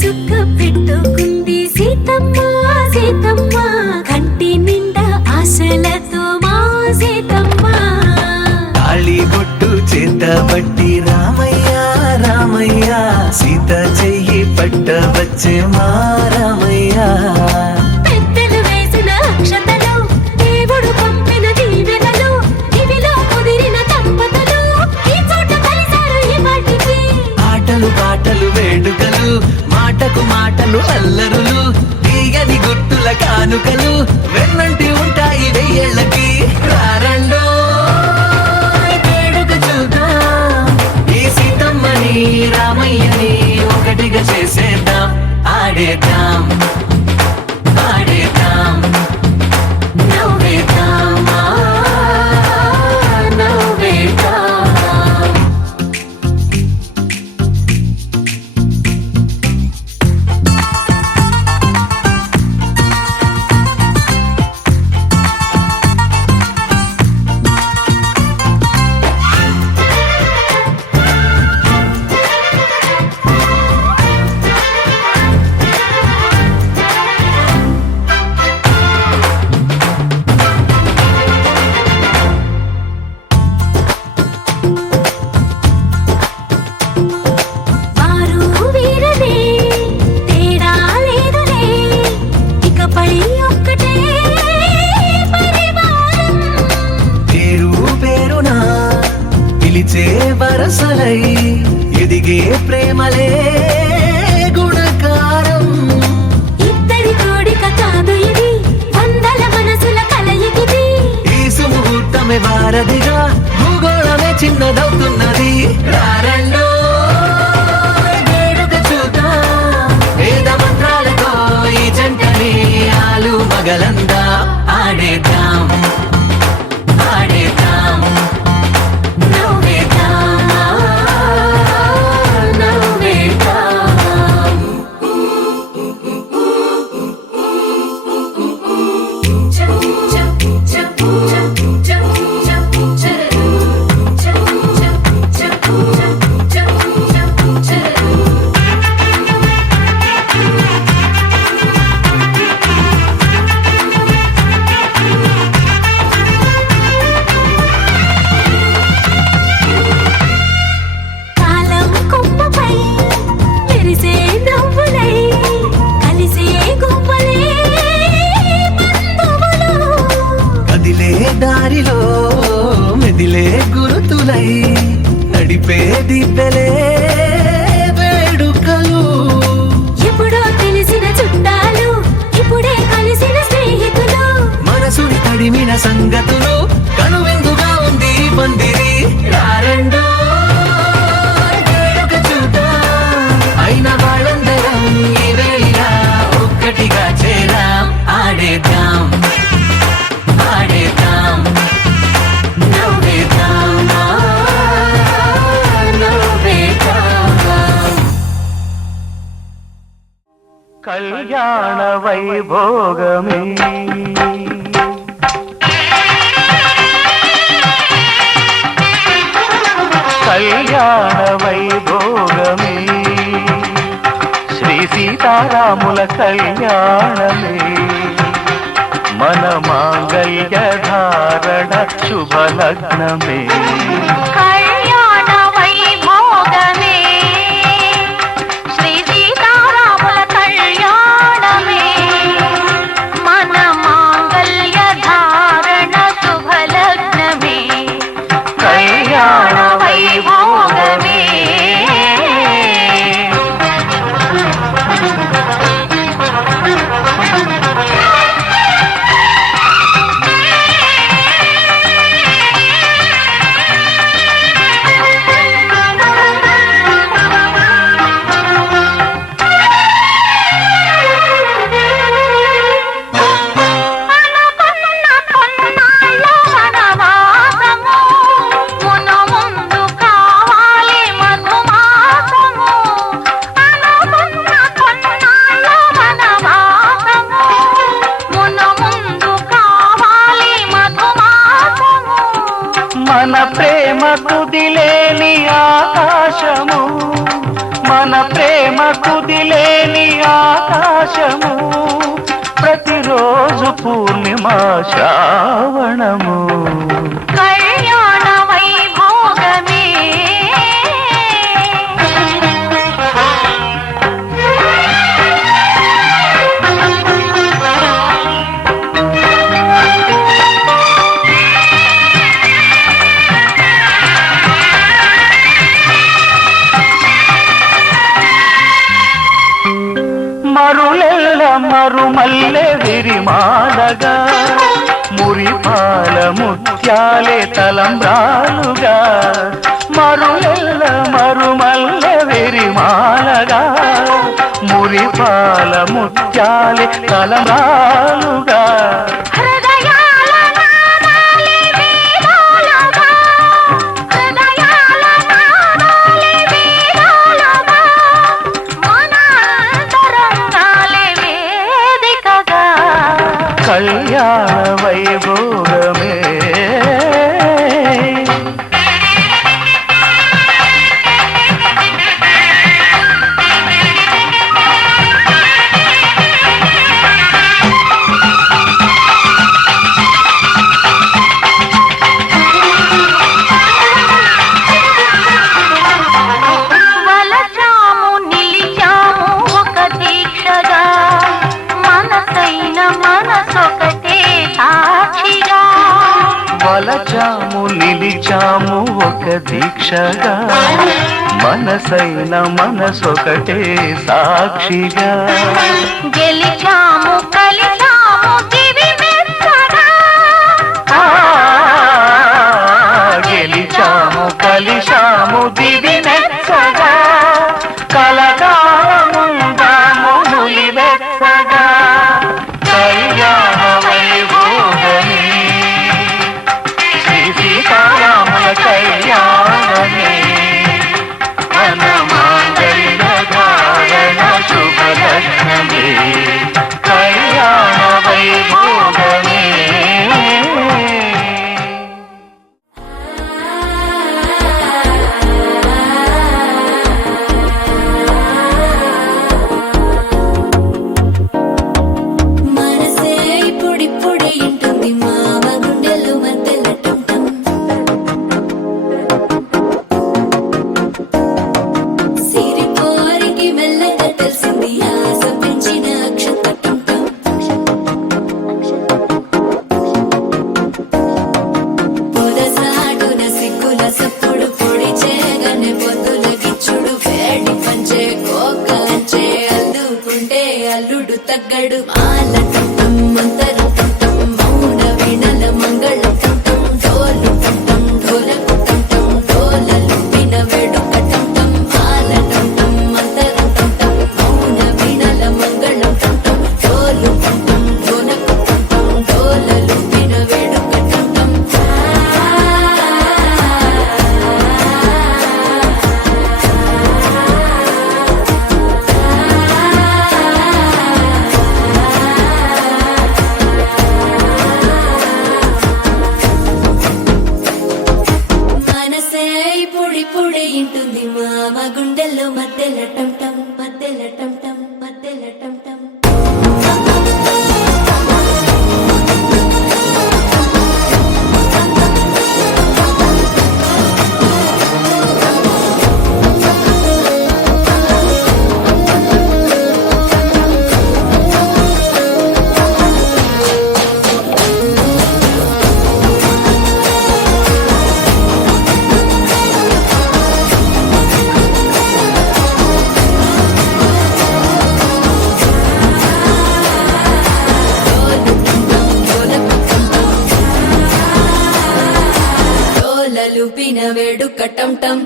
చుక్క పెట్టుకుంది సీతమ్మ సీతమ్మ కంటి నిండా ఆశలతో మా సీతమ్మ తాళి బొట్టు చేతబట్టి రామయ్య రామయ్య సీత చెయ్యి పట్టవచ్చే మా రామయ్య పెద్దలు వేసిన అక్షతలు దేవుడు పంపిన దీవెనలు ఇవిలో కుదిరిన దంపతులు ఈ చోట కలిసారు ఈ వాటికి ఆటలు పాటలు వేడుకలు మాటకు మాటలు అల్లరులు తీయని గుట్టుల కానుకలు వెన్నంటి ఉంటాయి వెయ్యేళ్ళకి రారండో వేడుక చూద్దాం ఈ సీతమ్మని రామయ్యని ఒకటిగా చేసేద్దాం ఆడేద్దాం ఆడేద్దాం నవ్వేద్దాం నవ్వేద్దాం వారు వీరనే తేడా లేదులే ఇకపై ఒక్కటే పరివారం పేరు పేరునా పిలిచే వరసలై ఎదిగే ప్రేమలే గుణకారం ఇద్దరి కోడిక కాదు ఇది వందల మనసుల కలయికిది ఈ సుముహూర్తమే వారధిగా భూగోళమే చిన్నదవుతున్నది రారండో వేడుక చూద్దాం వేద మంత్రాలతో ఈ జంటని ఆలు మగలందా ఆడేద్దాం ఆడేద్దాం నవ్వేద్దాం నవ్వేద్దాం కాలం కొమ్మపై మెరిసే నవ్వులై కలిసే గువ్వలే బంధువులు కదిలే దారిలో మెదిలే గురుతులై నడిపే దిబ్బెలే వేడుకలు ఎప్పుడో తెలిసిన చుట్టాలు ఇప్పుడే కలిసిన స్నేహితులు మనసుని తడిమిన సంగతులు కనువిందుగా ఉంది ఈ పందిరి రారండో వేడుక చూద్దాం అయిన వాళ్ళందరం ఈ వేళ ఒక్కటిగా చేరాం ఆడేద్దాం ఆడేద్దాం నవ్వేద్దాం నవ్వేద్దాం కళ్యాణ వైభోగమే కళ్యాణ వైభోగమే శ్రీ సీతారాముల కళ్యాణమే మన మాంగళ్య ధారణ శుభలగ్నమే కళ్యాణ వైభోగమే శ్రీ సీతారాముల కళ్యాణమే మన మాంగళ్య ధారణ శుభలగ్నమే కళ్యాణ వైభోగమే మన ప్రేమ కుదిలేని ఆకాశము మన ప్రేమ కుదిలేని మా శ్రావణము. కళ్యాణ వైభోగమే మరులెల్ల మరుమల్లె విరిమాలగా మురిపాల ముత్యాలే తలంబ్రాలుగా. మరులెల్ల మరుమల్లె విరిమాలగా మురిపాల ముత్యాలే తలంబ్రాలుగా. హృదయాల నాదాలే వేదాలుగా హృదయాల నాదాలే వేదాలుగా మన అంతరంగాలే వేదికగా. కళ్యాణ వైభోగమే వలచాము నిలిచాము ఒక దీక్షగా మనసైన మనసొకటే సాక్షిగా. వలచాము నిలిచాము ఒక దీక్షగా మనసైన మనసొకటే సాక్షిగా. గెలిచాము కలిసాము దివి మెచ్చగా ఆ, గెలిచాము కలిశాము దివి మెచ్చగా. కలకాలముందాము నులివెచ్చగా. కళ్యాణ వైభోగమే శ్రీ సీతారాముల కళ్యాణమే. మన మాంగళ్య ధారణ శుభలగ్నమే. కళ్యాణ వైభోగమే. మనసే ఇప్పుడిప్పుడే ఇంటుంది మామ గుండెలు మధ్యలటుంటం. సిరిపోరికి మెల్లగా తెలిసింది ఆశ పెంచిన అక్షతటుంటం. పొదసాటున సిగ్గుల సప్పుడు పొడి చేయగానే పొద్దుల గిచ్చుడు వేడి పంచే కోకలంచే అల్లుకుంటే అల్లుడు తగ్గడు. మాల టుంటం మంతర టుంటం మౌన వీణల మంగళ టుంటం డోలు టుంటం ఢోలకు టుంటం డోలలు విన వేడుక టుంటం. మాల టుంటం మంతర టుంటం మౌన వీణల మంగళ టుంటం డోలు టుంటం ఢోలకు టుంటం డోలలు విన వేడుక టుంటం. మనసే ఇప్పుడిప్పుడే ఇంటుంది మామ గుండెల్లో మధ్యల టంటం మధ్యల టంటం మధ్యల టంటం. లూపిన వేడుక టంటం.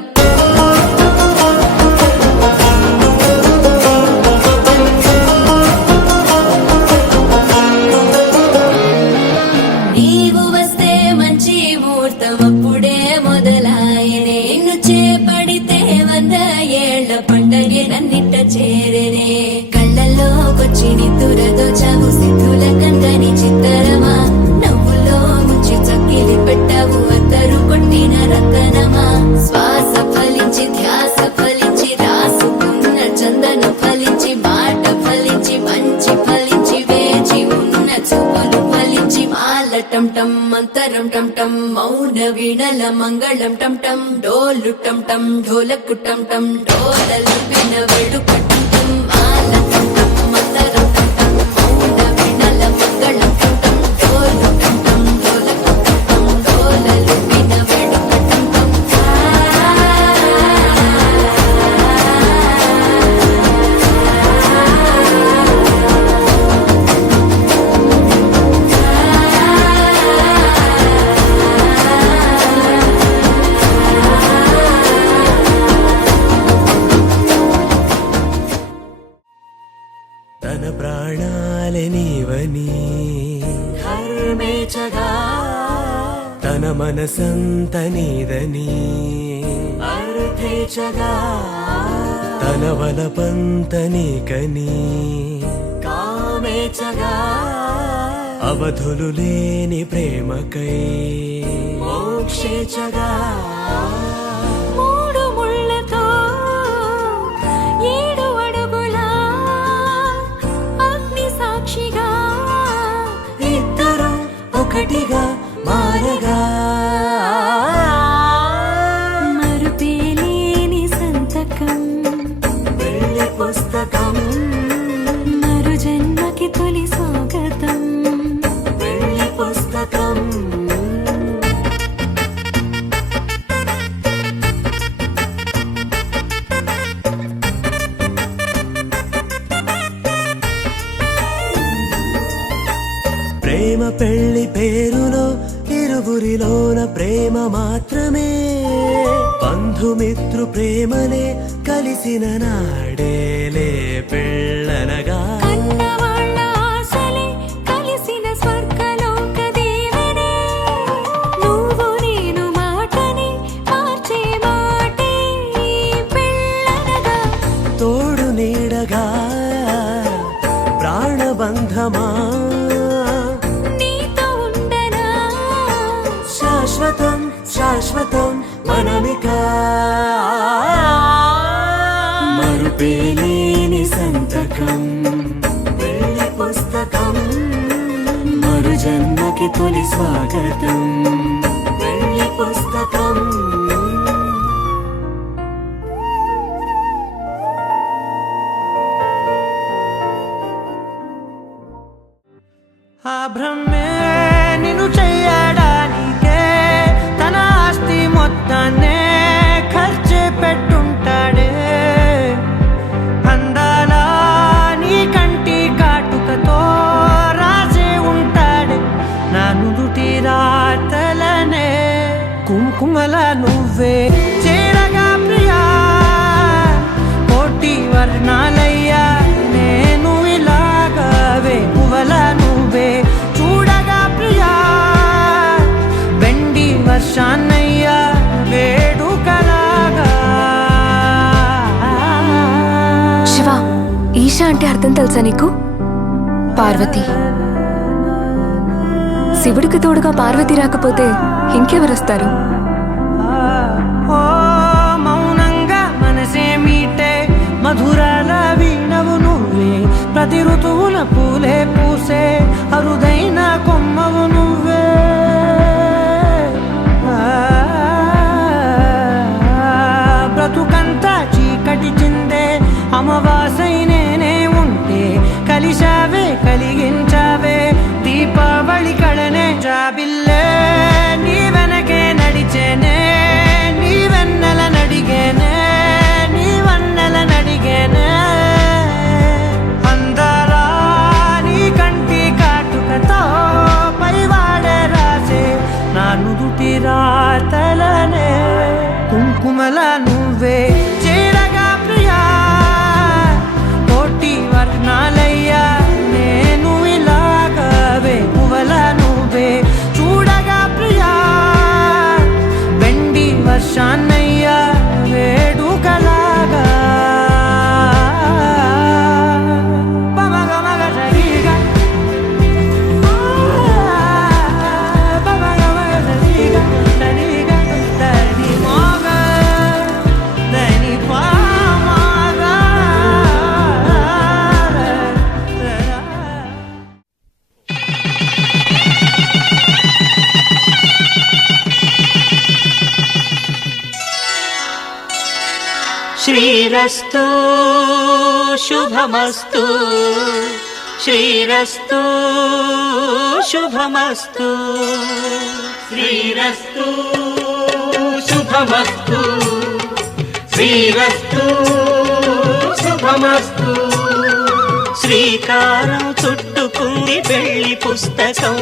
నీవు వస్తే మంచి ముహూర్తం అప్పుడే మొదలాయనే. నిన్ను చేపడితే 100 ఏళ్ల పండగే నన్నిట్ట చేరనే. కళ్ళల్లోకొచ్చి నిద్దురతో చావు సిద్ధుల కందని చిత్తరమా. నవ్వులో ముంచి చక్కిలి పెట్టావు అత్తరు కొట్టిన రతనమా. శ్వాస ఫలించి ధ్యాస ఫలించి రాసుకున్న చందన ఫలించి మాట ఫలించి మంచి ఫలించి వేచి ఉన్న చూపులు ఫలించి టం టం మంతరం టం టం మౌన వీణల మంగళం టం టం డోలు టం టం ఢోలకు టం టం డోలలు విన వేడుక టం టం మాల టం టం మంతరం టం టం మౌన వీణల మంగళం టం టం డోలు టం టం ఢోలకు టం టం డోలలు విన వేడుక టం టం తన ప్రాణాలే నీవని ధర్మేచగా తన మనసంత నీదని అర్థేచగా తన వలపంత నీకని కామేచగా అవధులు లేని ప్రేమకై మోక్షేచగా మూడు ముళ్ళతో ఏడు అడుగుల అగ్ని సాక్షిగా ఇద్దరు ఒకటిగా మారగా మరుపేలేని సంతకం వెళ్ళి పుస్తకం మరు జన్మకి తొలి స్వాగతం వెళ్ళి పుస్తకం ప్రేమ పెళ్లి పేరులో ఇరువురిలోన ప్రేమ మాత్రమే బంధుమిత్రు ప్రేమలే కలిసిన నాడేలే పెళ్ళనగా కన్నవాళ్ళ ఆశలే కలిసిన స్వర్గలోక దీవెనే నువ్వు నేను మాటని మార్చే మాటే ఈ పెళ్ళనగా తోడు నీడగా ప్రాణబంధమా నీతో ఉండనా శాశ్వతం శాశ్వతం మనమిక మరుపేలేని సంతకం వెళ్ళి పుస్తకం మరు జన్మకి తొలి స్వాగతం వెళ్ళి పుస్తకం ఆ భ్రమే నిన్ను చెయ్యడానికే తన ఆస్తి మొత్తాన్నే ఖర్చు పెట్టుంటాడే అందాల నీ కంటి కాటుకతో రాసే ఉంటాడే నా నుదుటి రాతలనే కుంకుమల నువ్వే చేరగా ప్రియా కోటి వర్ణాలయ్యా నేను ఇలాగవే పువ్వల నువ్వే చూడగా ప్రియా వెండి వర్షాన్నయ్యా వేడుకలాగా శివ ఈశా అంటే అర్థం తెలుసా నీకు? పార్వతి. శివుడికి తోడుగా పార్వతి రాకపోతే ఇంకెవరొస్తారు? ఓ మౌనంగా మనసే మీటే మధురాల వీణవు నువ్వే ప్రతి ఋతువుల పూలే పూసే అరుదైన కొమ్మవు నువ్వే బ్రతుకంతా చీకటి చిందే అమవాసై నేనే ఉంటే కలిశావే కలిగించావే దీపావళి కళనే జాబిల్లే నీ వెనకే నడిచేనే నీ వెన్నెల నడిగేనే నీ వన్నెల నడిగేనే అందాలా నీ కంటి కాటుకతో శ్రీరస్తు శుభమస్తు శ్రీరస్తు శుభమస్తు శ్రీరస్తు శుభమస్తు శ్రీరస్తు శుభమస్తు శ్రీకారం చుట్టుకుంది పెళ్లి పుస్తకం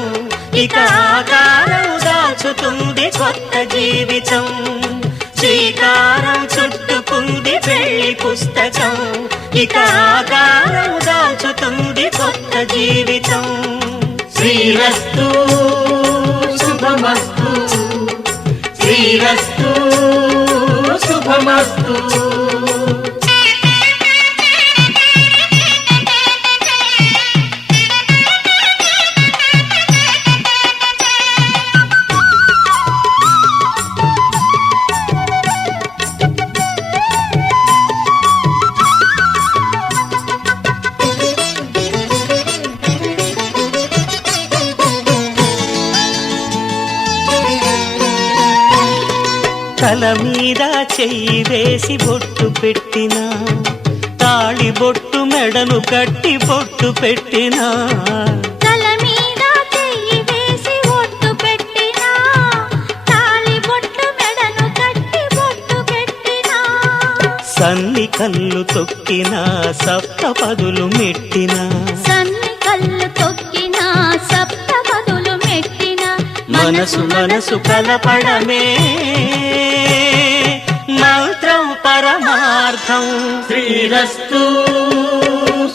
ఇక ఆకారం దాచుతుంది కొత్త జీవితం శ్రీకారం చుట్టుకుంది పెళ్లి పుస్తకం ఇక ఆకారం దాచుతుంది కొత్త జీవితం శ్రీరస్తు శుభమస్తు శ్రీరస్తు శుభమస్తు తల మీద చెయ్యి వేసి బొట్టు పెట్టినా తాళి బొట్టు మెడను కట్టి బొట్టు పెట్టినా తల మీద చెయ్యి వేసి బొట్టు పెట్టినా తాళి బొట్టు మెడను కట్టి బొట్టు పెట్టినా సన్ని కళ్ళు తొక్కినా సప్త పదులు మెట్టినా సన్ని కళ్ళు తొక్కినా సప్త పదులు మెట్టినా మనసు మనసు కలపడమే మంత్రం పరమార్థం శ్రీరస్తు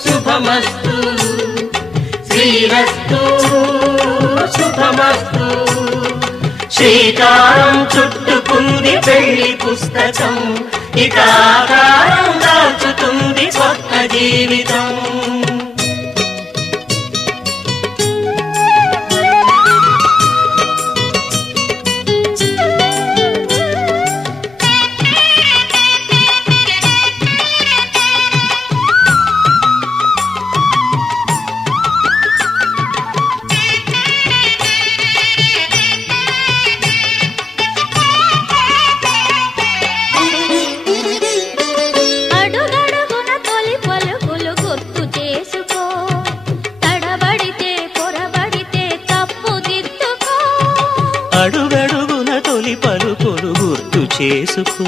శుభమస్తు శ్రీరస్తు శుభమస్తు శ్రీకారం చుట్టుకుంది పెళ్లి పుస్తకం ఇక ఆకారం దాచుతుంది కొత్త జీవితం అడుగడుగున తొలి పలుకులు గుర్తు చేసుకో తడబడితే పొరబడితే తప్పు దిద్దుకో అడుగడుగున తొలి పలుకులు గుర్తు చేసుకో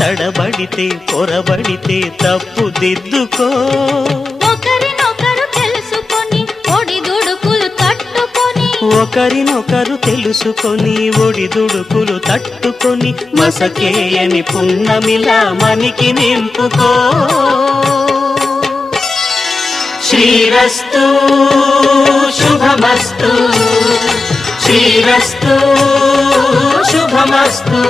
తడబడితే పొరబడితే తప్పు దిద్దుకో ఒకరినొకరు తెలుసుకొని ఒడిదుడుకులు తట్టుకొని ఒకరినొకరు తెలుసుకొని ఒడిదుడుకులు తట్టుకొని మసకేయని పున్నమిలా మనికి నింపుకో శ్రీరస్తు శుభమస్తు శ్రీరస్తు శుభమస్తు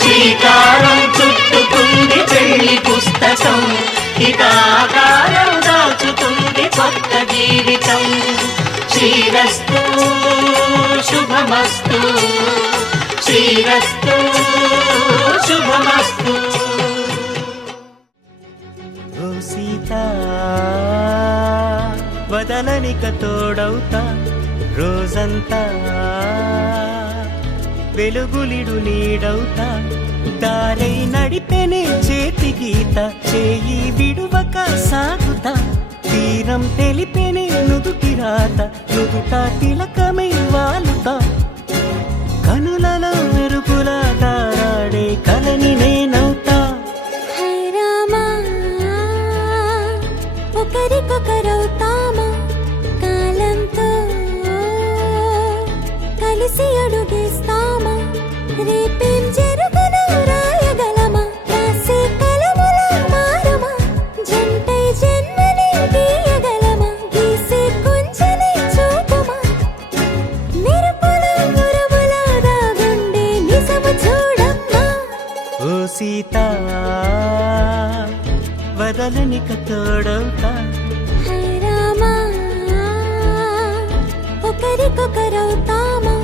శ్రీకారం చుట్టుకుంది పెళ్లి పుస్తకం ఇక ఆకారం దాచుతుంది కొత్త జీవితం శ్రీరస్తు శుభమస్తు శ్రీరస్తు శుభమస్తు ఓ సీత వదలనిక తోడవుతా రోజంతా వెలుగులిడు నీడవుతా దారై నడిపెనే చేతి గీత చేయి విడువక సాగుతా తీరం తెలిపెనే నుదుటి రాత నుదుట తిలకమై వాలుతా కనులలో మెరుపులా తారాడే కలని నేనవుతా హై రామా ఒకరికొకరవుతామా కాలంతో కలిసి అడుగేస్తామా రేపేం జరుగునో రాయగలమా రాసే కలముల మారమా జంటై జన్మని గీయగలమా గీసే కొంచెనే చూపుమా మెరుపుల మురముల దాగుండే నిజము చూడమ్మా ఓ సీత వదలనిక తోడవుతా హై రామా ఒకరికొకరవుతామా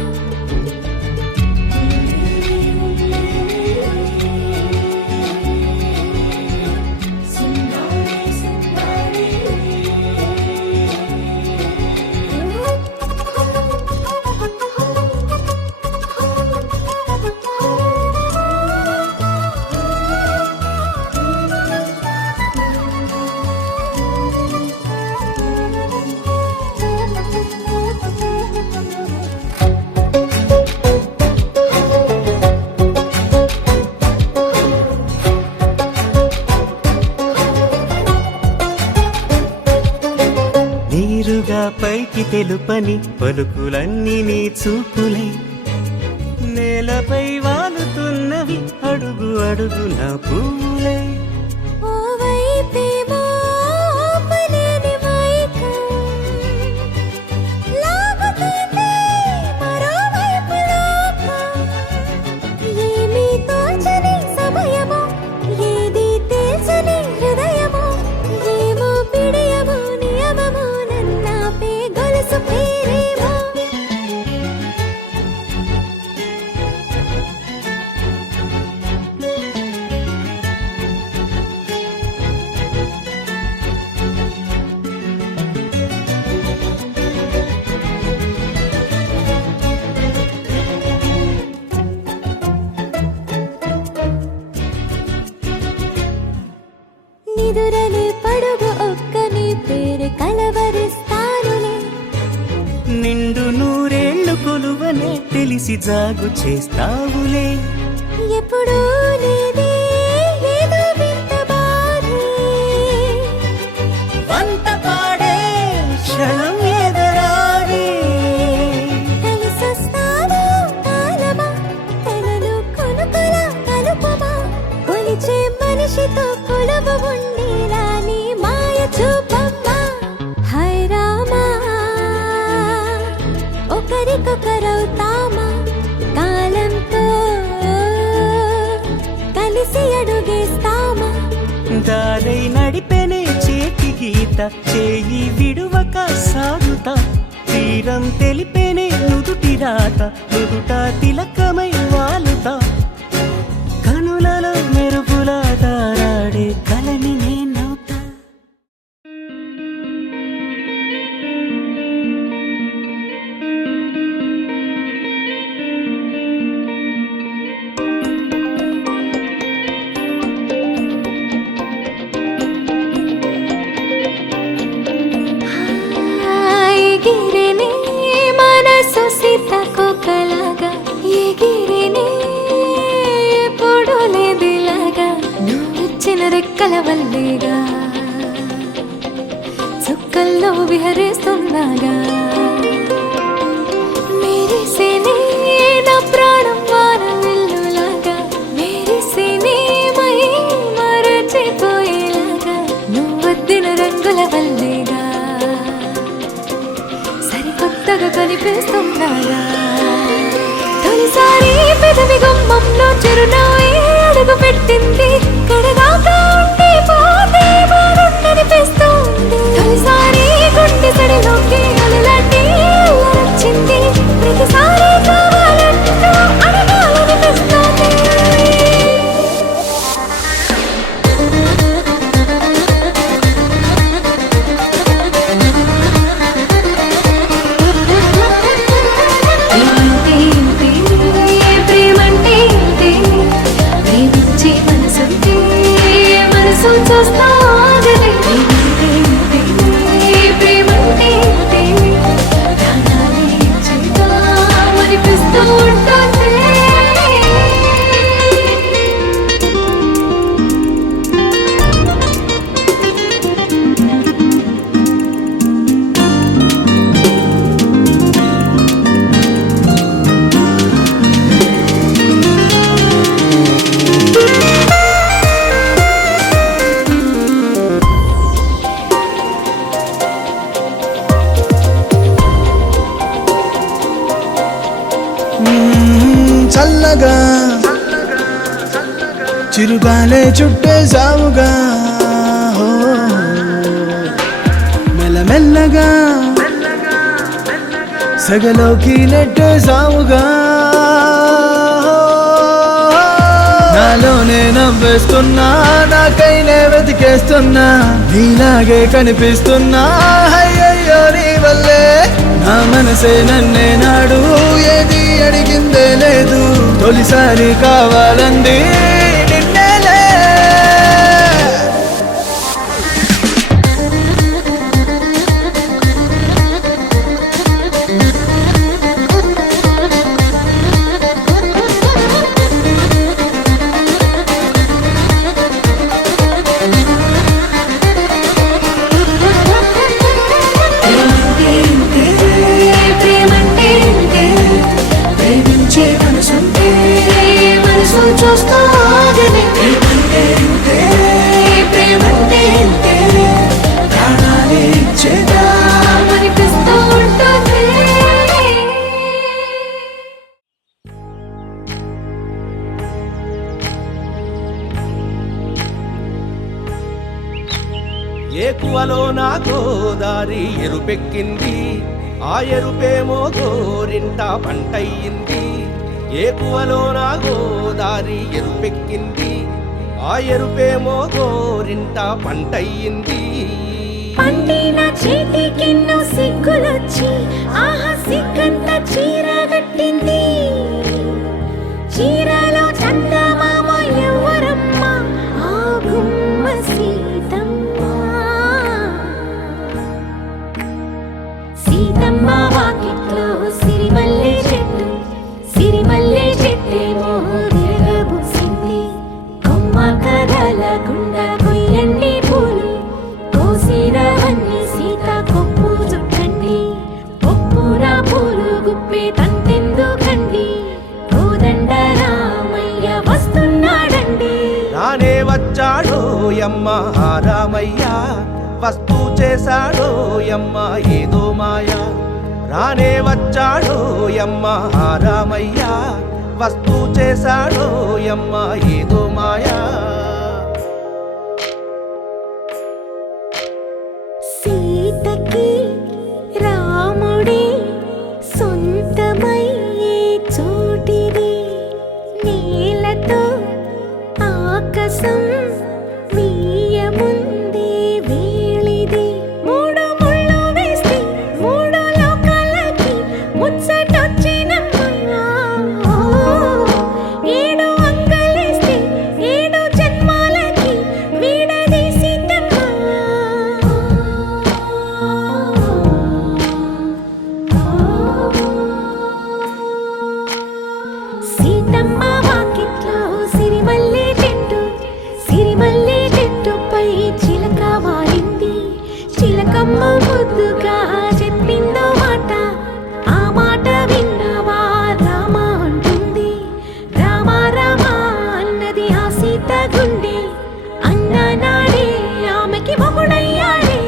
నేరుగా పైకి తెలుపని పలుకులన్నీ నీ చూపులై నేలపై వాలుతున్నవి అడుగు అడుగు నా పువ్వులై ఓ వైపేమో ఆపలేని మైకం లాగుతుంది మరోవైపు లోకం ఏమీ తోచని సమయమో ఏది తేల్చని హృదయమో ఏమో పిడియమో నియమమో నన్నాపే గొలుసు పేరేమో నిదురలే పడుగు ఒక్క నీ పేరు కలవరిస్తానులే నిండు నూరేళ్లు కొలువనే తెలిసి జాగు చేస్తావులే ఎప్పుడూ లేదే ఏదో వింత బాధే వంత పాడే క్షణం ఎదరాడే కలిసొస్తావో కాలమా తనను కొనుకల కలుపమా కొలిచే మనిషితో కొలువు ఉండేలా నీ మాయ చూపమ్మా హై రామా ఒకరికొకరవుతామా కాలంతో కలిసి అడుగేస్తామా దారై నడిపెనే చేతి గీత చేయి విడువక సాగుతా తీరం తెలిపెనే నుదుటి రాత నుదుట తిలకమై వాలుతా కనులలో మెరుపులా తారాడే కలని నేనవుతా ఎగిరినే మనసు సీతకొకలాగా ఎగిరినే ఎప్పుడు లేదిలాగా నువ్విచ్చిన రెక్కల వల్లేగా చుక్కల్లో విహరిస్తున్నాగా మెరిసేనే నా ప్రాణం వాన వెల్లులాగా మెరిసేనే మై మరచిపోయేలాగా నువ్వద్దిన రంగుల వల్లేగా సరికొత్తగా కనిపిస్తున్నాగా తొలిసారి పెదవి గుమ్మంలో చిరునవ్వే అడుగు పెట్టింది కడదాకా ఉండి పోతే బాగుండనిపిస్తుంది తొలిసారి గుండె సడిలోకి అలలాంటి వచ్చింది ప్రతిసారి కావాలంటూ అడగాలనిపిస్తుంది ప్రేమంటే ప్రేమించే మనసుంటే మనసు చూస్తా ప్రేమంటే ప్రాణాలే చేద్దామనిపిస్తూ ఉంటుంది చల్లగా చిరుగాలే చుట్టేసావుగా హో మెల్లమెల్లగా సగలోకి నెట్టేసావుగా నాలోనే నవ్వేస్తున్నా నాకైనే వెతికేస్తున్నా నీలాగే కనిపిస్తున్నా అయ్యయ్యో నీ వల్లే నా మనసే నన్నే నాడు ఏది అడిగిందే లేదు తొలిసారి కావాలంది నిన్నేలే చూస్తూ ఆగనే ప్రేమంటే ఇంతే, ప్రేమంటే ఇంతే ప్రాణాలే ఇచ్చేద్దాం అనిపిస్తూ ఉంటుంది. ఏకువలో నా గోదారి ఎరుపెక్కింది, ఆ ఎరుపేమో గోరింట పంటయ్యింది. ఏకువలో నా గోదారి ఎరుపెక్కింది, ఆ ఎరుపేమో గోరింట పంటయ్యింది. పండిన చేతికెన్నో సిగ్గులొచ్చి ఆహా సిగ్గంత చీర కట్టింది. చీరలో చందమామ ఎవరమ్మ, ఆ గుమ్మ సీతమ్మ. సీతమ్మ వాకిట్లో సిరిమల్లె చెట్టు, సిరిమల్లె చెట్టేమో విరగబూసింది. కొమ్మ కదలకుండా కొయ్యండి పూలు, కోసిరవన్నీ సీత కొప్పు చుట్టండి. కొప్పున పూలు గుప్పే తంతెందుకండి, కోదండ రామయ్య వస్తున్నాడండి. రానే వచ్చాడో యమ్మ రామయ్య, వస్తూ చేశాడో యమ్మ ఏదో మాయ. రానే వచ్చాడో యమ్మ రామయ్య, వస్తూ చేశాడో యమ్మ ఏదో మాయా. సీతకి రాముడే సొంతమయ్యే చోటిది, నేలతో ఆకాశం వీయముందే వేళిది. మూడు ముళ్ళు వేస్తే మూడు లోకాలకి ముచ్చటొచ్చినమ్మా. ఏడు అంగలేస్తే ఏడు జన్మాలకి వీడదీసిద్దమ్మా. సీతమ్మ వాకిట్లో సిరిమల్లె చెట్టు, సిరిమల్లె చెట్టుపై చిలక వాలింది. చిలకమ్మ ముద్దుగా చెప్పిందో మాట, ఆ మాట విన్నవా రామ అంటుంది. రామ రామ అన్నది ఆ సీత గుండె, అన్న నాడే ఆమెకి మొగుడయ్యాడే.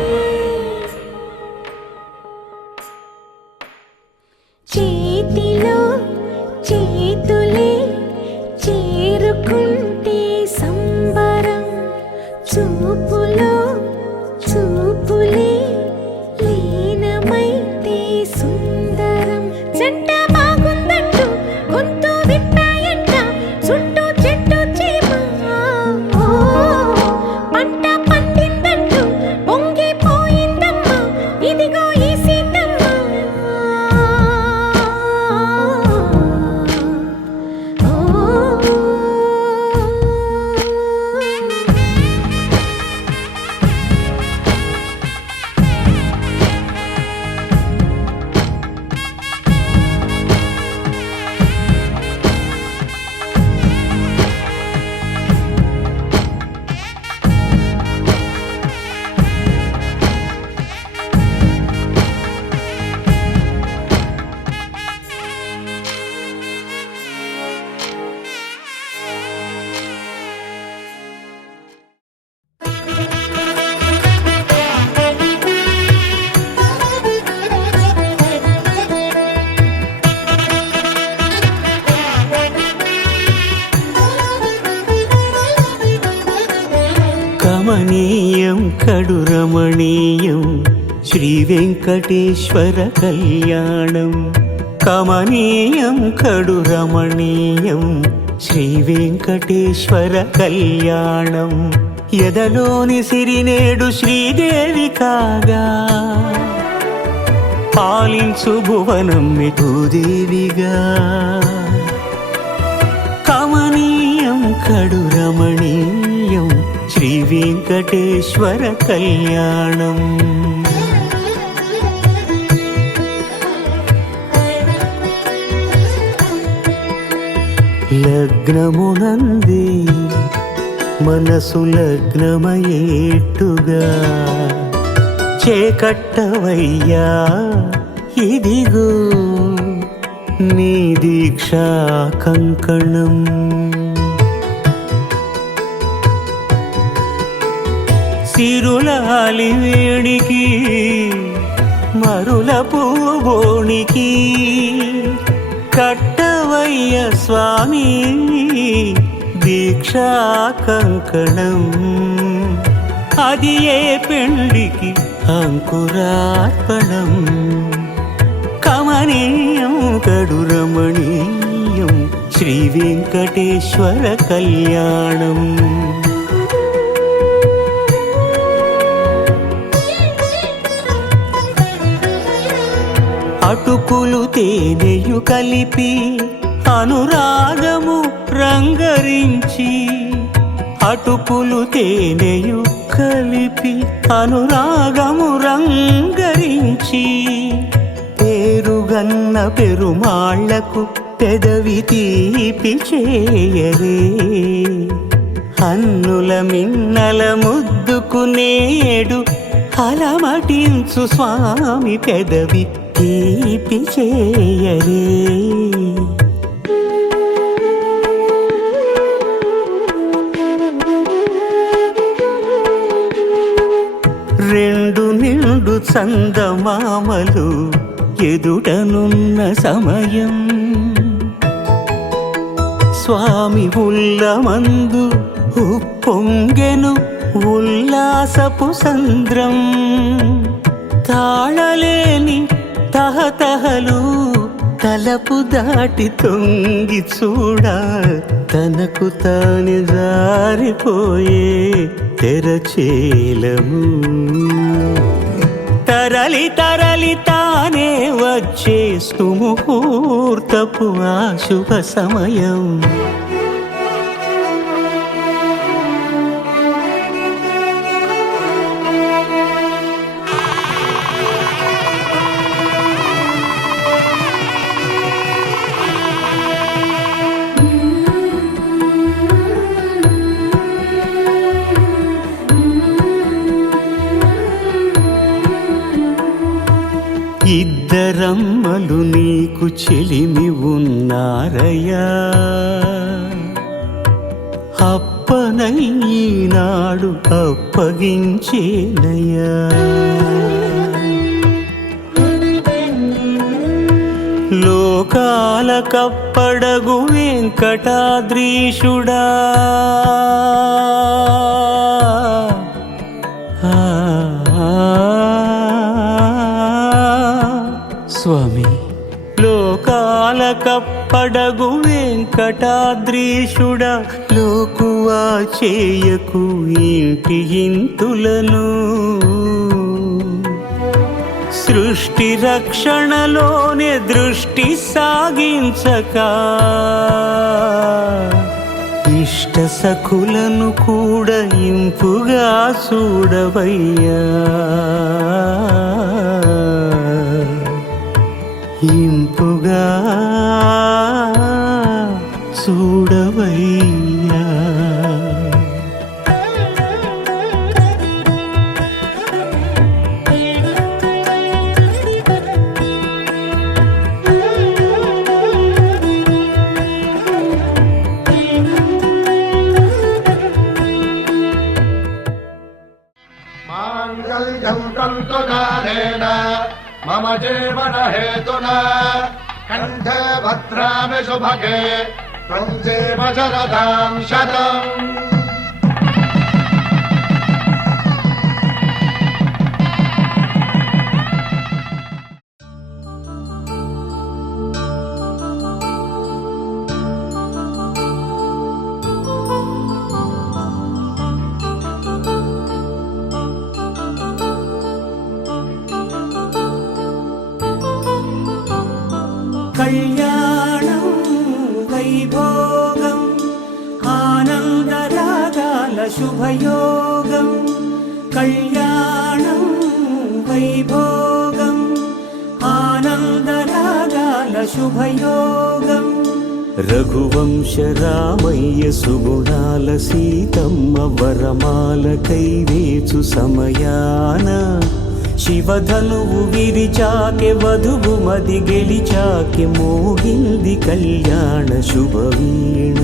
చేతిలో చేతులే చేరుకుంటే సంబరం, చూపులో చూపులే లీనమైతే సుందరం. జంట బాగుందంటూ గొంతు విప్పాయంట చుట్టూ చెట్టు చీమ. పంట పండిందంటూ పొంగిపోయిందమ్మా, ఇదిగో ఈ సీతమ్మ. కమనీయం కడు రమణీయం శ్రీ వెంకటేశ్వర కళ్యాణం. కమనీయం కడు రమణీయం శ్రీ వెంకటేశ్వర కళ్యాణం. ఎదలోని సిరినేడు శ్రీదేవి కాగా, పాలించు భువనం భూదేవిగా. కమనీయం కడు రమణీయం శ్రీ వెంకటేశ్వర కళ్యాణం. లగ్నమునంది మనసు లగ్నమయేట్టుగా, చేకట్టవయ్యా ఇదిగో నీ దీక్షా కంకణం. సిరులాలి వేణికి మరుల పూబోనికి కట్టవయ్య స్వామి దీక్షా కంకణం అది ఏ పెండికి అంకురార్పణం కమనీయం కడు రమణీయం శ్రీ వెంకటేశ్వర కళ్యాణం అటుకులు తేనెయు కలిపి అనురాగము రంగరించి అటుకులు తేనెయు కలిపి అనురాగము రంగరించి పేరుగన్న పెరుమాళ్లకు పెదవి తీపి చేయరే అన్నుల మిన్నల ముద్దుకు నేడు అలమటించు స్వామి పెదవి తీపి చేయరే రెండు నిండు చందమామలు ఎదుటనున్న సమయం స్వామి ఉల్లమందు ఉప్పొంగెను ఉల్లాసపు సంద్రం తాళలేని తహతహలు తలపు దాటి తొంగి చూడ తనకు తాను జారిపోయే తెరచేలము తరలి తరలి తానే వచ్చే సుముహూర్తపు ఆ శుభ సమయం ఇద్దరమ్మలు నీకు చెలిమి ఉన్నారయ్యా అప్పనయ్యనాడు అప్పగించేనయ్యా లోకాల కప్పడగు వెంకటాద్రీషుడా స్వామి లోకాల కప్పడగు వెంకటాద్రీషుడా లోకువా చేయకు ఇంటి ఇంతులను సృష్టి రక్షణలోనే దృష్టి సాగించక ఇష్ట సఖులను కూడా ఇంపుగా చూడవయ్యా ఇంపుగా చూడవయ్యా మాంగళ్యం తంతుకారేణ మమ జీవన హేతునా కంఠే భద్రామి శుభగే త్వం జీవ శరదాం శతం కళ్యాణం వైభోగం ఆనందరాగాల శుభయోగం కళ్యాణం వైభోగం ఆనందరాగాల శుభయోగం రఘువంశ రామయ్య సుగుణాల సీతమ్మ వరమాల కైవేచు సమయాన శివధనువు విరిచాకె వధువు మది గెలిచాకె మోగింది కళ్యాణ శుభవీణ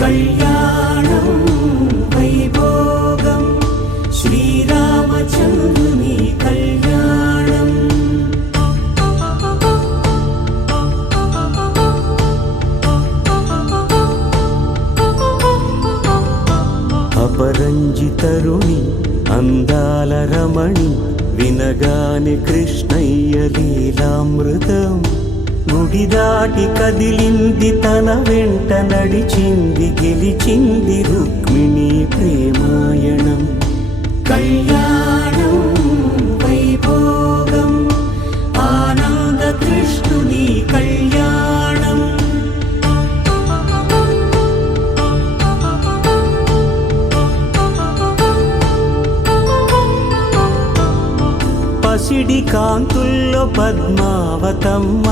కళ్యాణం వైభోగం చంద్రుని కళ్యాణం. అపరంజితరుణి అందాల రమణి వినగానే కృష్ణయ్య లీలామృతం. గుడి దాటి కదిలింది తన వెంట నడిచింది గెలిచింది రుక్మిణి ప్రేమాయణం. కళ్యాణం వైభోగం ఆనంద కృష్ణుని కళ్యాణం. పసిడి కాంతుల్లో పద్మావతమ్మ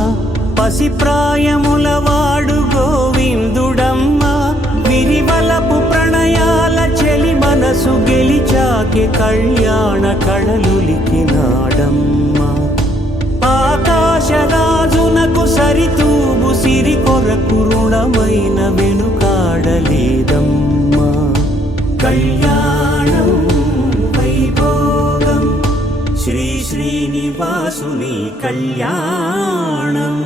పసి ప్రాయముల వాడు గోవిందుడమ్మ. విరివలపు ప్రణయాల చెలి మనసు గెలిచాకే కళ్యాణ కళలులికినాడమ్మ. ఆకాశరాజునకు సరితూగు సిరి కొరకు రుణమైన వెనుకాడలేదమ్మ. కళ్యాణం వైభోగం శ్రీ శ్రీనివాసుని కళ్యాణం.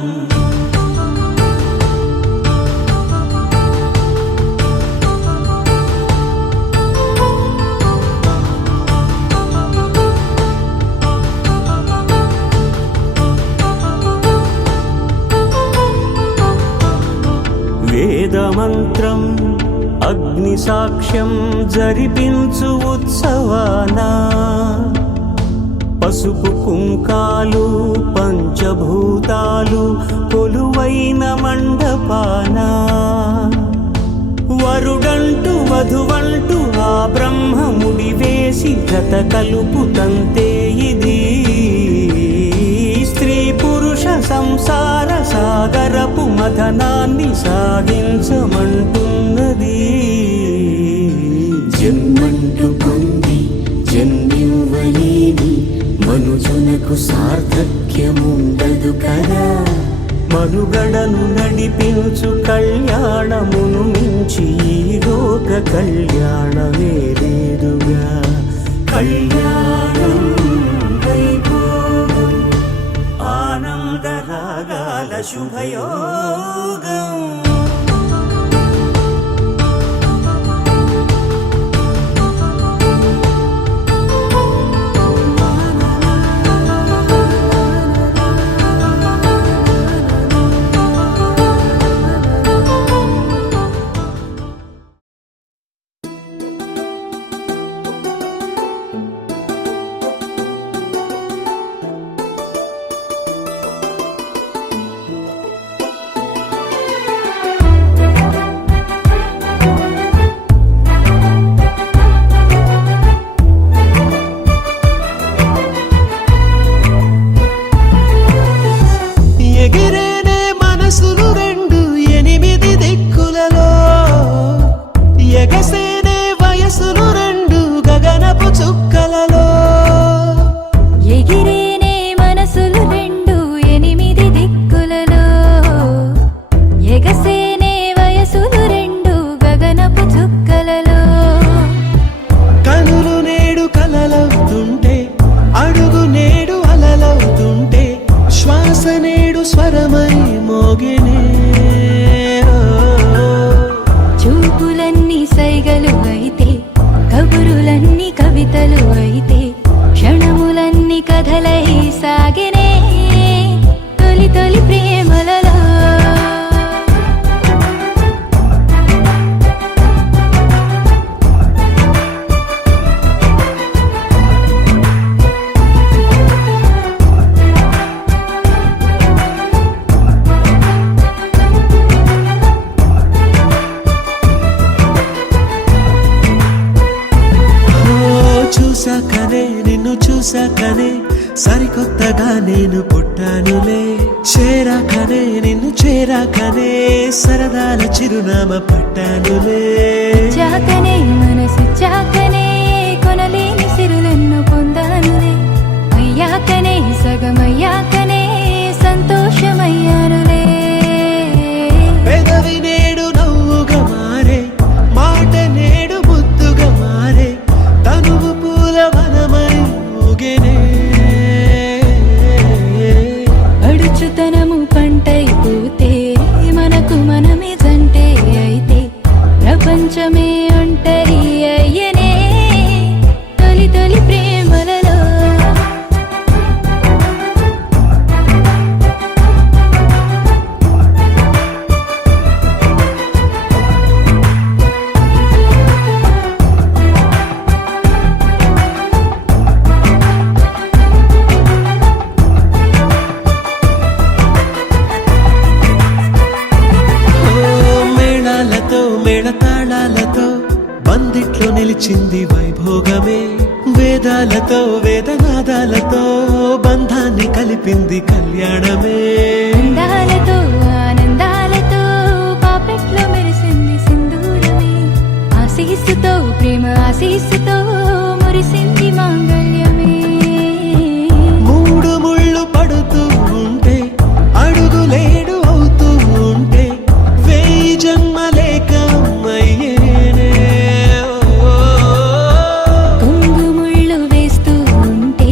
వేదమంత్రం అగ్ని సాక్ష్యం జరిపించు ఉత్సవానా. పసుపు కుంకాలు పంచభూతాలు కొలువైన మండపాన. వరుడంటూ వధువంటూ ఆ బ్రహ్మముడి వేసి జత కలుపుతంతే ఇది. స్త్రీ పురుష సంసార సాగరపు మథనాన్ని సాగించమంటున్నది. జన్మంటూ పొంది జన్మివ్వలేని మనుజునకు సార్థక్యముండదు కదా. మనుగడను నడిపించు కళ్యాణమును మించి ఈ లోక కళ్యాణమే లేదుగా. కళ్యాణం వైభోగం ఆనంద రాగాల శుభయోగం. చూసాకనే సరికొత్తగా నేను పుట్టానులే. చేరాకనే నిన్ను చేరాకనే సరదాల చిరునామా పట్టానులే. చాకనే మనసు చాకనే కొనలేని సిరులెన్ను పొందానులే. అయ్యాకనే సగమయ్యాకనే సంతోషమయ్యానులే. పెదవి నేడు నవ్వుగా మారే, మాట నేడు ముద్దుగా మారే, తనువు పూల వనమై వచ్చింది వైభోగమే, వేదాలతో వేదనాదాలతో బంధాన్ని కలిపింది కళ్యాణమే. అందాలతో ఆనందాలతో పాపెట్లో మెరిసింది సింధూరమే, ఆశీస్సుతో ప్రేమ ఆశీస్సుతో మురిసింది మాంగళ్యమే. మూడు ముళ్ళు పడుతూ ఉంటే అడుగులేడు అవుతూ ఉంటే వేయి జన్మలేక అయ్యేనే. కొంగు ముళ్ళు వేస్తూ ఉంటే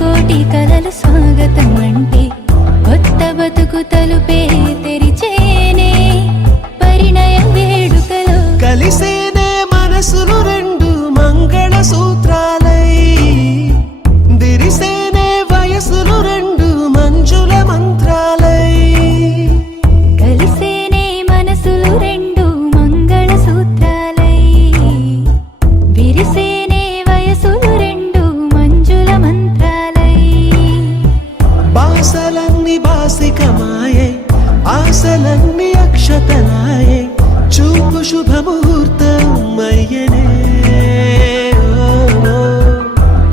కోటి కలలు స్వాగతం అంటే కొత్త బతుకు తలుపే తెరిచేనే పరిణయ వేడుకలో. కలిసేనే మనసులు రెండు మంగళ సూత్రాలై, దిరిసేనే వయసులు రెండు మంజుల మంత్రాలై. కలిసేనే మనసులు రెండు మంగళ సూత్రాలై, విరిసేనే వయసులు రెండు మంజుల మంత్రాలై. బాసలన్నీ బాసికమాయే, ఆశలన్నీ అక్షతలాయే, చూపు శుభముహూర్తం అయ్యనే.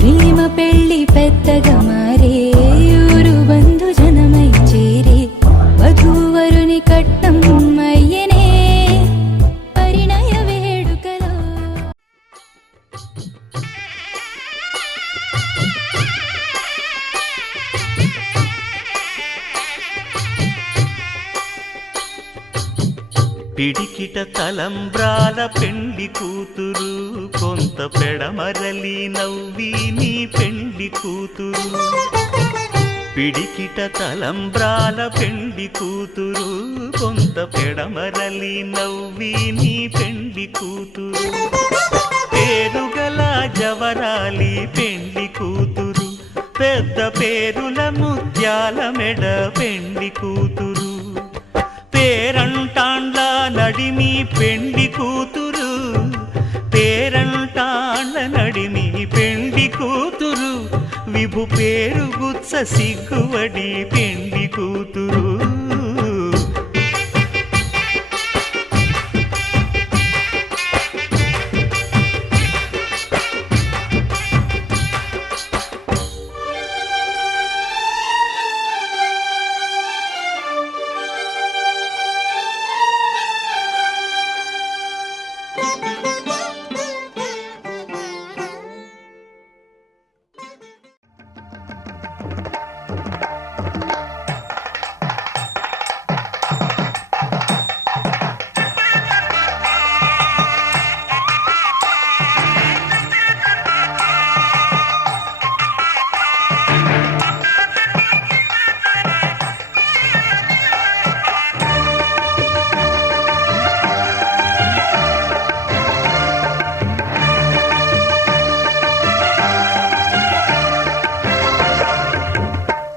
ప్రేమ పెళ్లి పెద్దగా మారే, ఊరు బంధు జనమై చేరే, వధూవరుని కట్నం అయ్యనే పరిణయ వేడుకలో. పిడికిట తలంబ్రాల పెండ్లి కూతురు, కొంత పెడమరలి నవ్వి నీ పెండ్లి కూతురు. పిడికిట తలంబ్రాల పెండ్లి కూతురు, కొంత పెడమరలి నవ్వి నీ పెండ్లి కూతురు. పేరుగల జవరాలి పెండ్లి కూతురు, పెద్ద పేరుల ముత్యాల మెడ పెండ్లి కూతురు. పేరంటాండ్ల నడిమి పెండ్లి కూతురు, పేరంటాండ్ల నడిమి పెండ్లి కూతురు. విభు పేరు గుత్స సిగ్గువడి పెండ్లి కూతురు.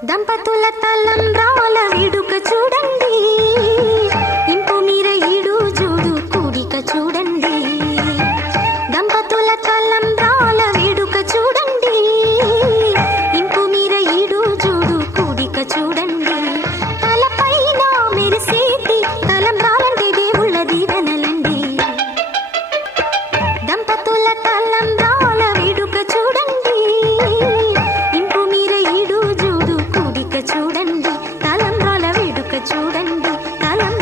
దంపతుల తలంబ్రాల వేడుక చూడండి, ఇంపు మీర ఈడు జోడు కూడిక చూడండి. దంపతుల తలంబ్రాల వేడుక చూడండి, ఇంపు మీర ఈడు జోడు కూడిక చూడండి. తలపైన మెరిసేటి తలంబ్రాలంటే దేవుళ్ళ దీవెనలండి. దంపతుల తలంబ్రాల వేడుక చూడండి, ఇంపు మీర ఈడు జోడు కూడిక చూడండి. తలంబ్రాల వేడుక చూడండి, తలం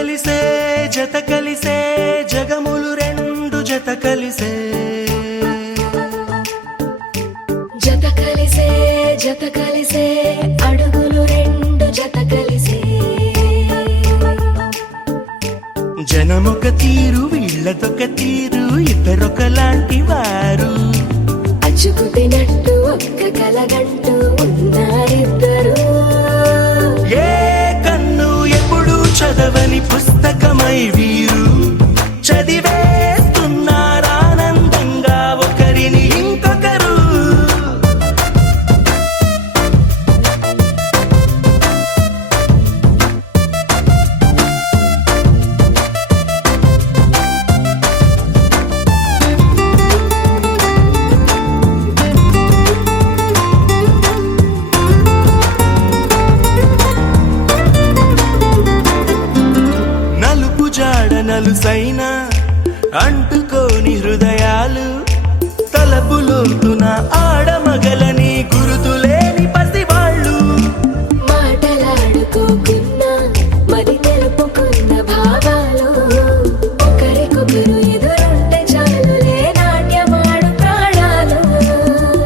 కలిసే జత కలిసే జగములు రెండు జత కలిసే జత కలిసే జత కలిసే అడుగులు రెండు జత కలిసే జనమొక తీరు వీళ్ళదొక తీరు ఇద్దరొకలాంటి వారు అచ్చుకు తినట్టు ఒక్క కలగంటూ ఉన్నారిద్దరు ఏ కన్ను ఎప్పుడు చదవని పుస్తకమై వీరు చదివేస్తున్నారానందంగా ఒకరిని ఇంకొకరు నలుపు జాడ నలుసైన అంటుకోని హృదయాలు తలపులోతున ఆడమగలని గురుతులేని పసివాళ్ళు మాటలాడుకోకున్నా మరి తెలుపుకున్న భావాలు ఒకరికొకరు ఎదురుంటే చాలులే నాట్యమాడు ప్రాణాలు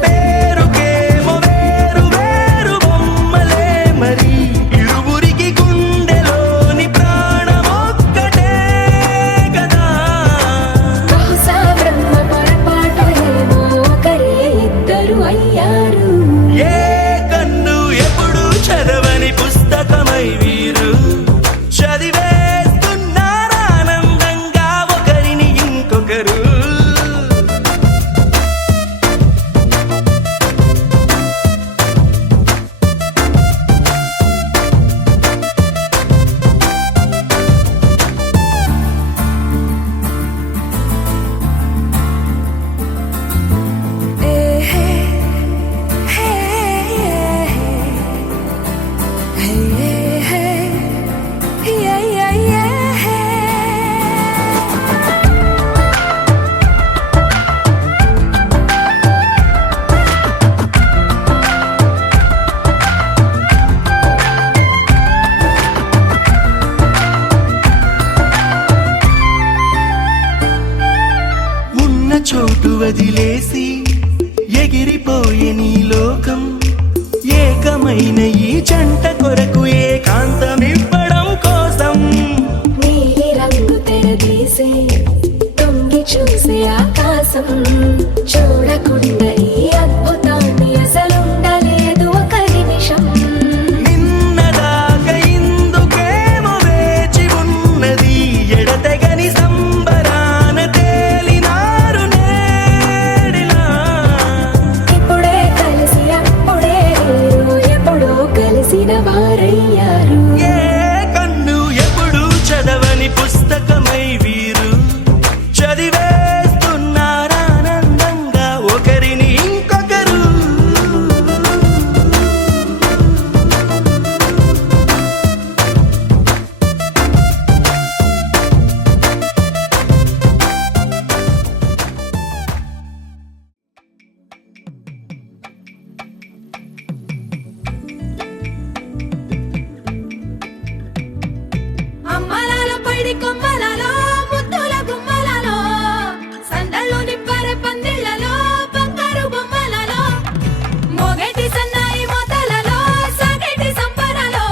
పేరుకేమో వేరు వేరు బొమ్మలే మరి ఇరువురికి గుండెలోని ప్రాణమొక్కటే కదా బహుశా బ్రహ్మ పొరపాటు ఏమో ఒకరే ఇద్దరు అయ్యారు ఏ కన్ను ఎప్పుడు చదవని పుస్తకమై వీరు చదివేస్తున్నారానందంగా ఒకరిని ఇంకొకరు ఉన్న చోటు వదిలేసి ఎగిరిపోయే నీ లోకం ఏకమైన ఈ జంట కొరకు ఏకాంతమివ్వడం కోసం నీలి రంగు తెరదీసే తొంగి చూసే ఆకాశం చూడకుండా ఈ అద్భుతాన్ని అసలుండలేదు ఒక నిమిషం నిన్నదాకా ఇందుకేమో వేచి ఉన్నది ఎడతెగని సంబరాన తేలినారు నేడిలా ఇప్పుడే కలిసి అప్పుడే వీరు ఎప్పుడో కలిసిన వారయ్యారు ఏ కన్ను ఎప్పుడు చదవని పుస్తకమై వీరు చదివేస్తున్నారానందంగా ఒకరిని ఇంకొకరు అమ్మలాలో పైడి కొమ్మలలో ముద్దుల గుమ్మలలో సందళ్ళు నిప్పర పందిళ్లలో బంగారు బొమ్మలలో మోగేటి సన్నాయి మోతలలో సాగేటి సంబరాలో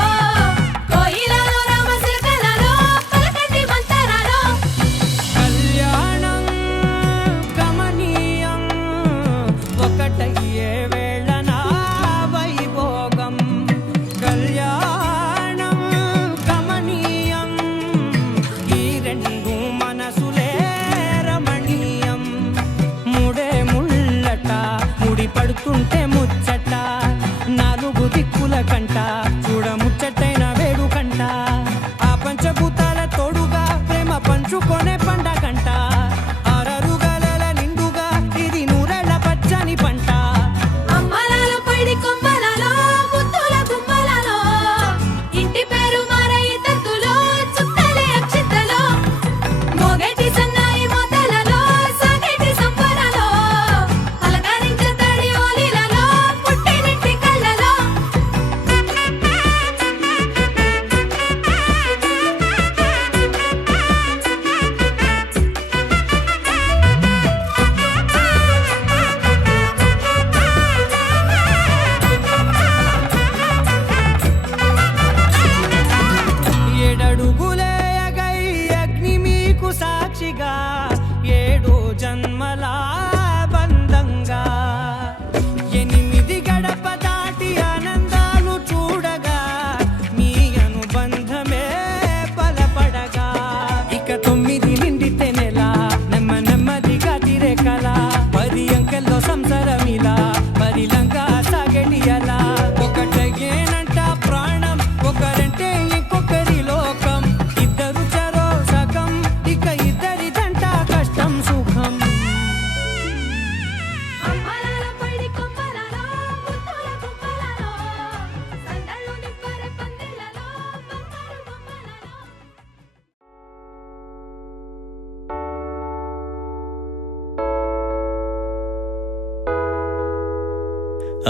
కోయిలలో రామశిల్కలలో పలకటి మంతరాలో కళ్యాణం గమనీయం ఒకటయ్యే వేళ నా వైభోగం కళ్యాణం గమనీయం ఈ రెండు మనసులే రమణీయం ముడే ముళ్ళట ముడి పడుతుంటే ముచ్చట నాలుగు దిక్కుల కంట చూడ ముచ్చటైన వేడు కంట ఆ పంచభూతాల తోడుగా ప్రేమ పంచుకొనే పండగంట ఆరరుగల నిండుగా ఇది నూరెళ్ళ పచ్చని పంట అమ్మలాలో పైడి కొమ్మలలో ముద్దుల గుమ్మలలో ఇంటి పేరు మారయి తంతులో చుక్కలే అక్షింతలో మోగేటి సన్నాయి మోతలలో సాగేటి సంబరాలో అలకరించే తడి ఓలిలలో పుట్టినింటి కళ్ళలో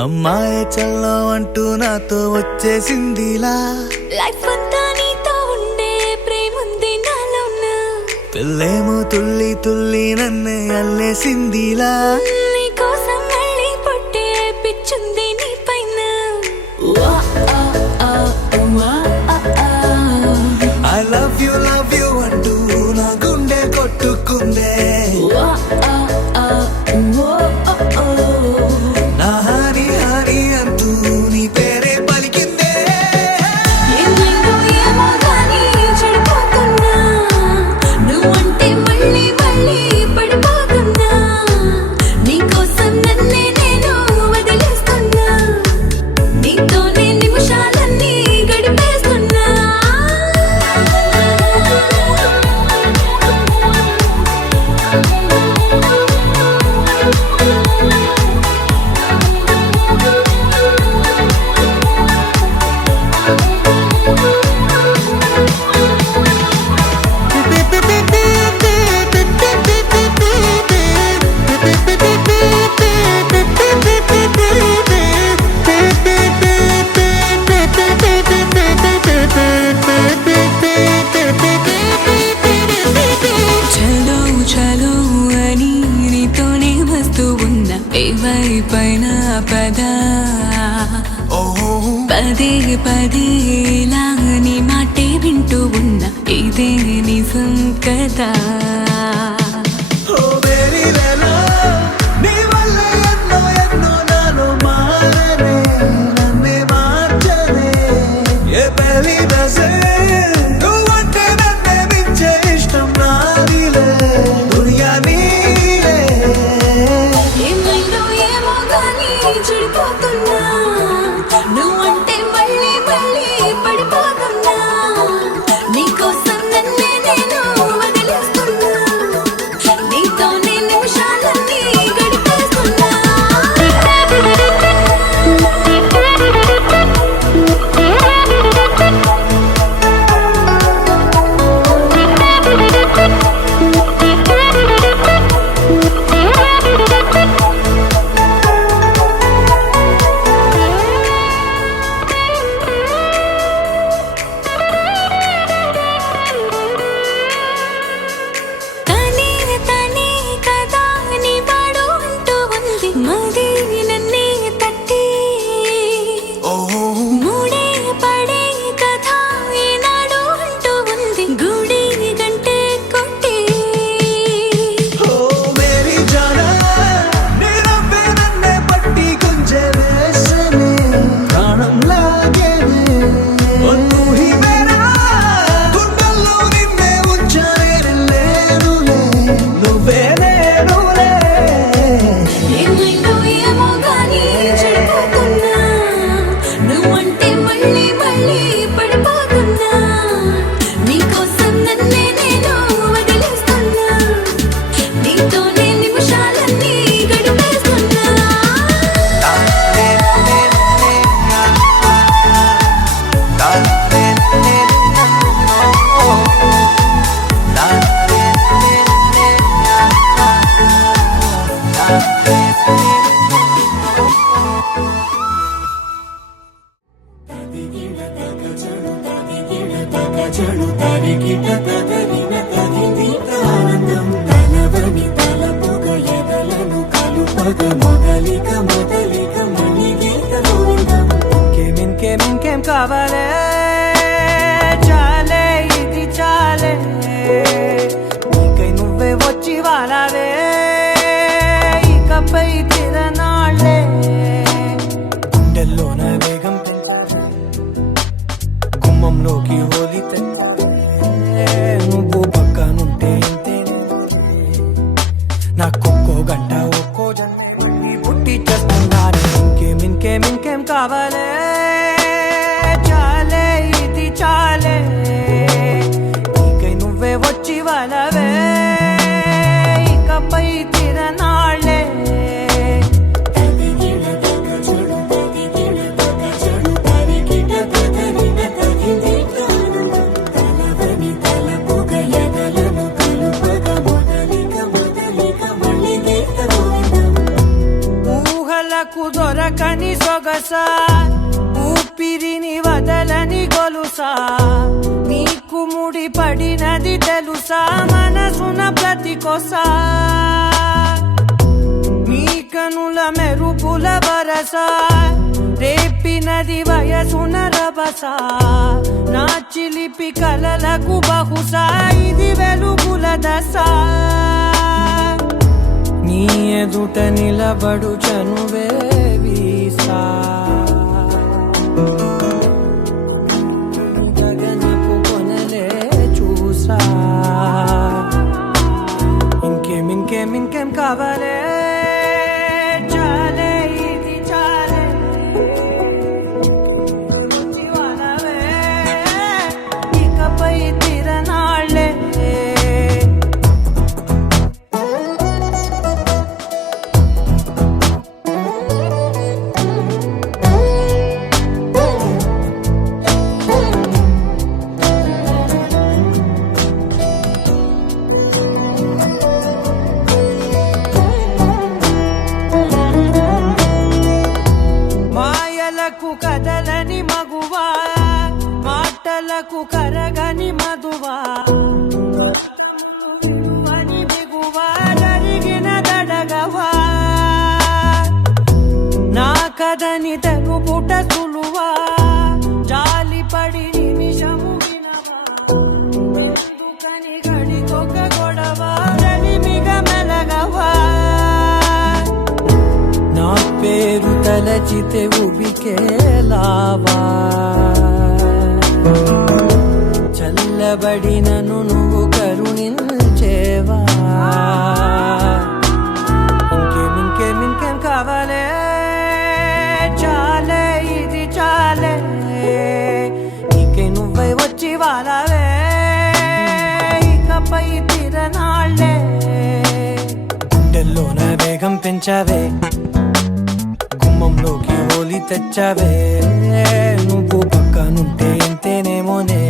అమ్మాయి చల్లో అంటూ నాతో వచ్చేసిందిలా లైఫ్ అంతా నీతో ఉండే ప్రేముంది నాలోన పిల్లేమో తుల్లి తుల్లి నన్నే అల్లేసిందిలా నీ కోసం మళ్ళీ పుట్టే పిచ్చుంది నీ పైన ఐ లవ్ యూ అంటూ నా గుండె కొట్టుకుందే నా హరి హరి అంటూ నీ పేరే పలికిందే ఏమైందో ఏమో గానీ చెడిపోతున్నా నువ్వంటే మళ్ళీ మళ్ళీ పడిపోతున్నా నీకోసం నన్నే నేను వదిలేస్తున్నా నీతోనే నిమిషాలన్నీ గడిపేస్తున్నా చలో చలో అని నీతోనే వస్తూ ఉన్నా ఏవైపైన పదా పదే పదే ఇలా నీ మాటే వింటూ ఉన్నా ఇదే నిజం కదా ఓ బేబీ లేలా నీ వల్ల ఎన్నో ఎన్నో నాలో మారనే నన్నే మార్చనే ఏ పెళ్లి బసే నువ్వంటే నన్నే మించే ఇష్టం నాదిలే దునియా నీలే ఏమైందో ఏమో గానీ చెడిపోతున్నా నువ్వంటే మళ్ళీ మళ్ళీ పడిపోతున్నా నీకోసం నన్నే నేను వదిలేస్తున్నా సొగసా ఊపిరిని వదలని గొలుసా నీకు ముడి పడినది తెలుసా మనసున ప్రతి కొసా నీ కనుల మెరుపుల వరస రేపినది వయసున రభస నా చిలిపి కలలకు బహుశా ఇది వెలుగుల దశ నీ ఎదుట నిలబడు చనువే వీసా గగనపు కొనలే చూసా ఇంకేం కావాలే చాలే ఇది చాలే జీవనవే ఇకపై తిరనాళ్ళే మాయలకు కదలని మగువా మాటలకు కరగని మధువా అని దిగువా జరిగిన దడగవా నా కథని తెగుపుట సులువా జాలిపడి నిమిషము వినవా ఎందుకని గడికొక గొడవ రలిమిగ మెలగవా నా పేరు తలచితే ఉబికేలావా చల్లబడినను నువ్వు కరుణించేవా ఇంకేం కావాలే చాలే ఇది చాలే నీకే నువ్వై వచ్చి వాలవే ఇకపై తిరనాళ్ళే గుండెల్లోన వేగం పెంచావే గుమ్మంలోకి హోలీ తెచ్చావే నువ్వు పక్కనుంటే ఎంతేనేమోనే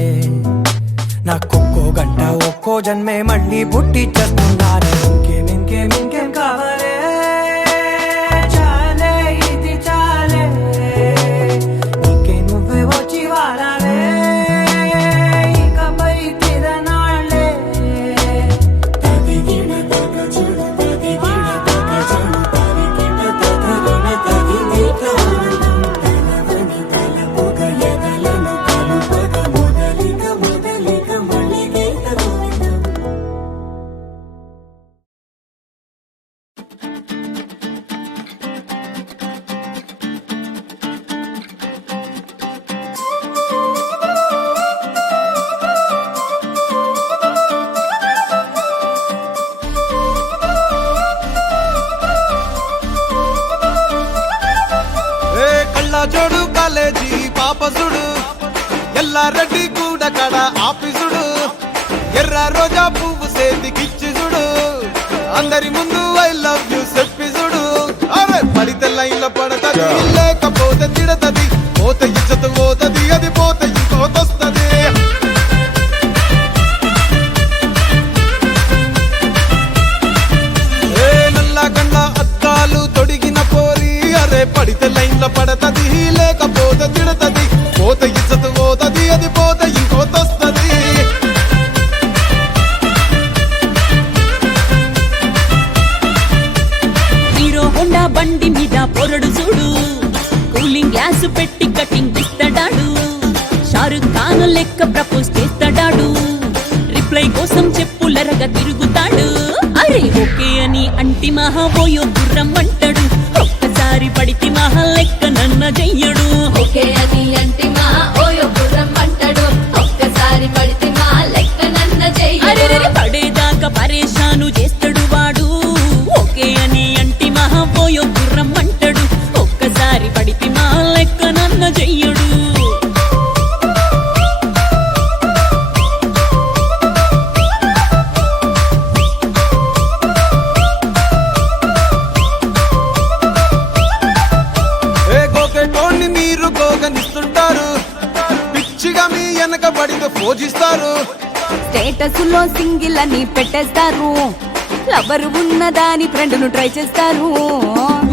నాకొక్కో గంట ఒక్కో జన్మే మళ్ళీ పుట్టి చేస్తున్నానే ఇంకేం కావాలే చాలే ఇది చాలే నీకే నువ్వే వచ్చి వాడాలే ఇకపై తిరనాళ్ళే జోడు కాలేజీ పాపసుడు ఎల్లారెడ్డి కూడా కడ ఆఫీసుడు ఎర్ర రోజా పువ్వు సేతికిచ్చి చూడు అందరి ముందు ఐ లవ్ యూ చెప్పి చూడు అరే పడితే లైన్లో పడతది లేకపోతే తిడతది పోత ఇచ్చత పోతది అది పోత ఇంకోతొస్తది నల్లా కన్న అద్దాలు తొడిగిన పోరి అరే పడితే లైన్లో పడతది లేకపోతే తిడతది పోత ఇచ్చత పోతది అది పోత ఇంకోతొస్తది హీరో హోండా బండి మీద పొరడు చూడు కూలింగ్ గ్లాస్ పెట్టి కటింగ్ ఇస్తాడాడు షారుఖ్ ఖాన్ లెక్క ప్రపోజ్ చేస్తాడాడు రిప్లై కోసం చెప్పులరగా తిరుగుతాడు అరే ఓకే అని అంటి మహా పోయో గుర్రం అంటాడు ఒక్కసారి పడితే మహా లెక్క నన్న చెయ్యడు ఓకే అది అంటే మా ఓయో గుర్రం అంటాడు ఒక్కసారి పడితే మా లెక్క నన్న అరే చెయ్యడు పడేదాకా పరేషాను చేస్తాడు వాడు ఓకే అని అంటి మహా పోయో గుర్రం అంటాడు ఒక్కసారి పడితే మా లెక్క నన్న చెయ్యడు మీరు గోగనిస్తుంటారు పిచ్చిగా మీ వెనక పడితే పూజిస్తారు స్టేటస్ లో సింగిల్ అని పెట్టేస్తారు లవ్వరు ఉన్నదాని ఫ్రెండ్ను ట్రై చేస్తాను.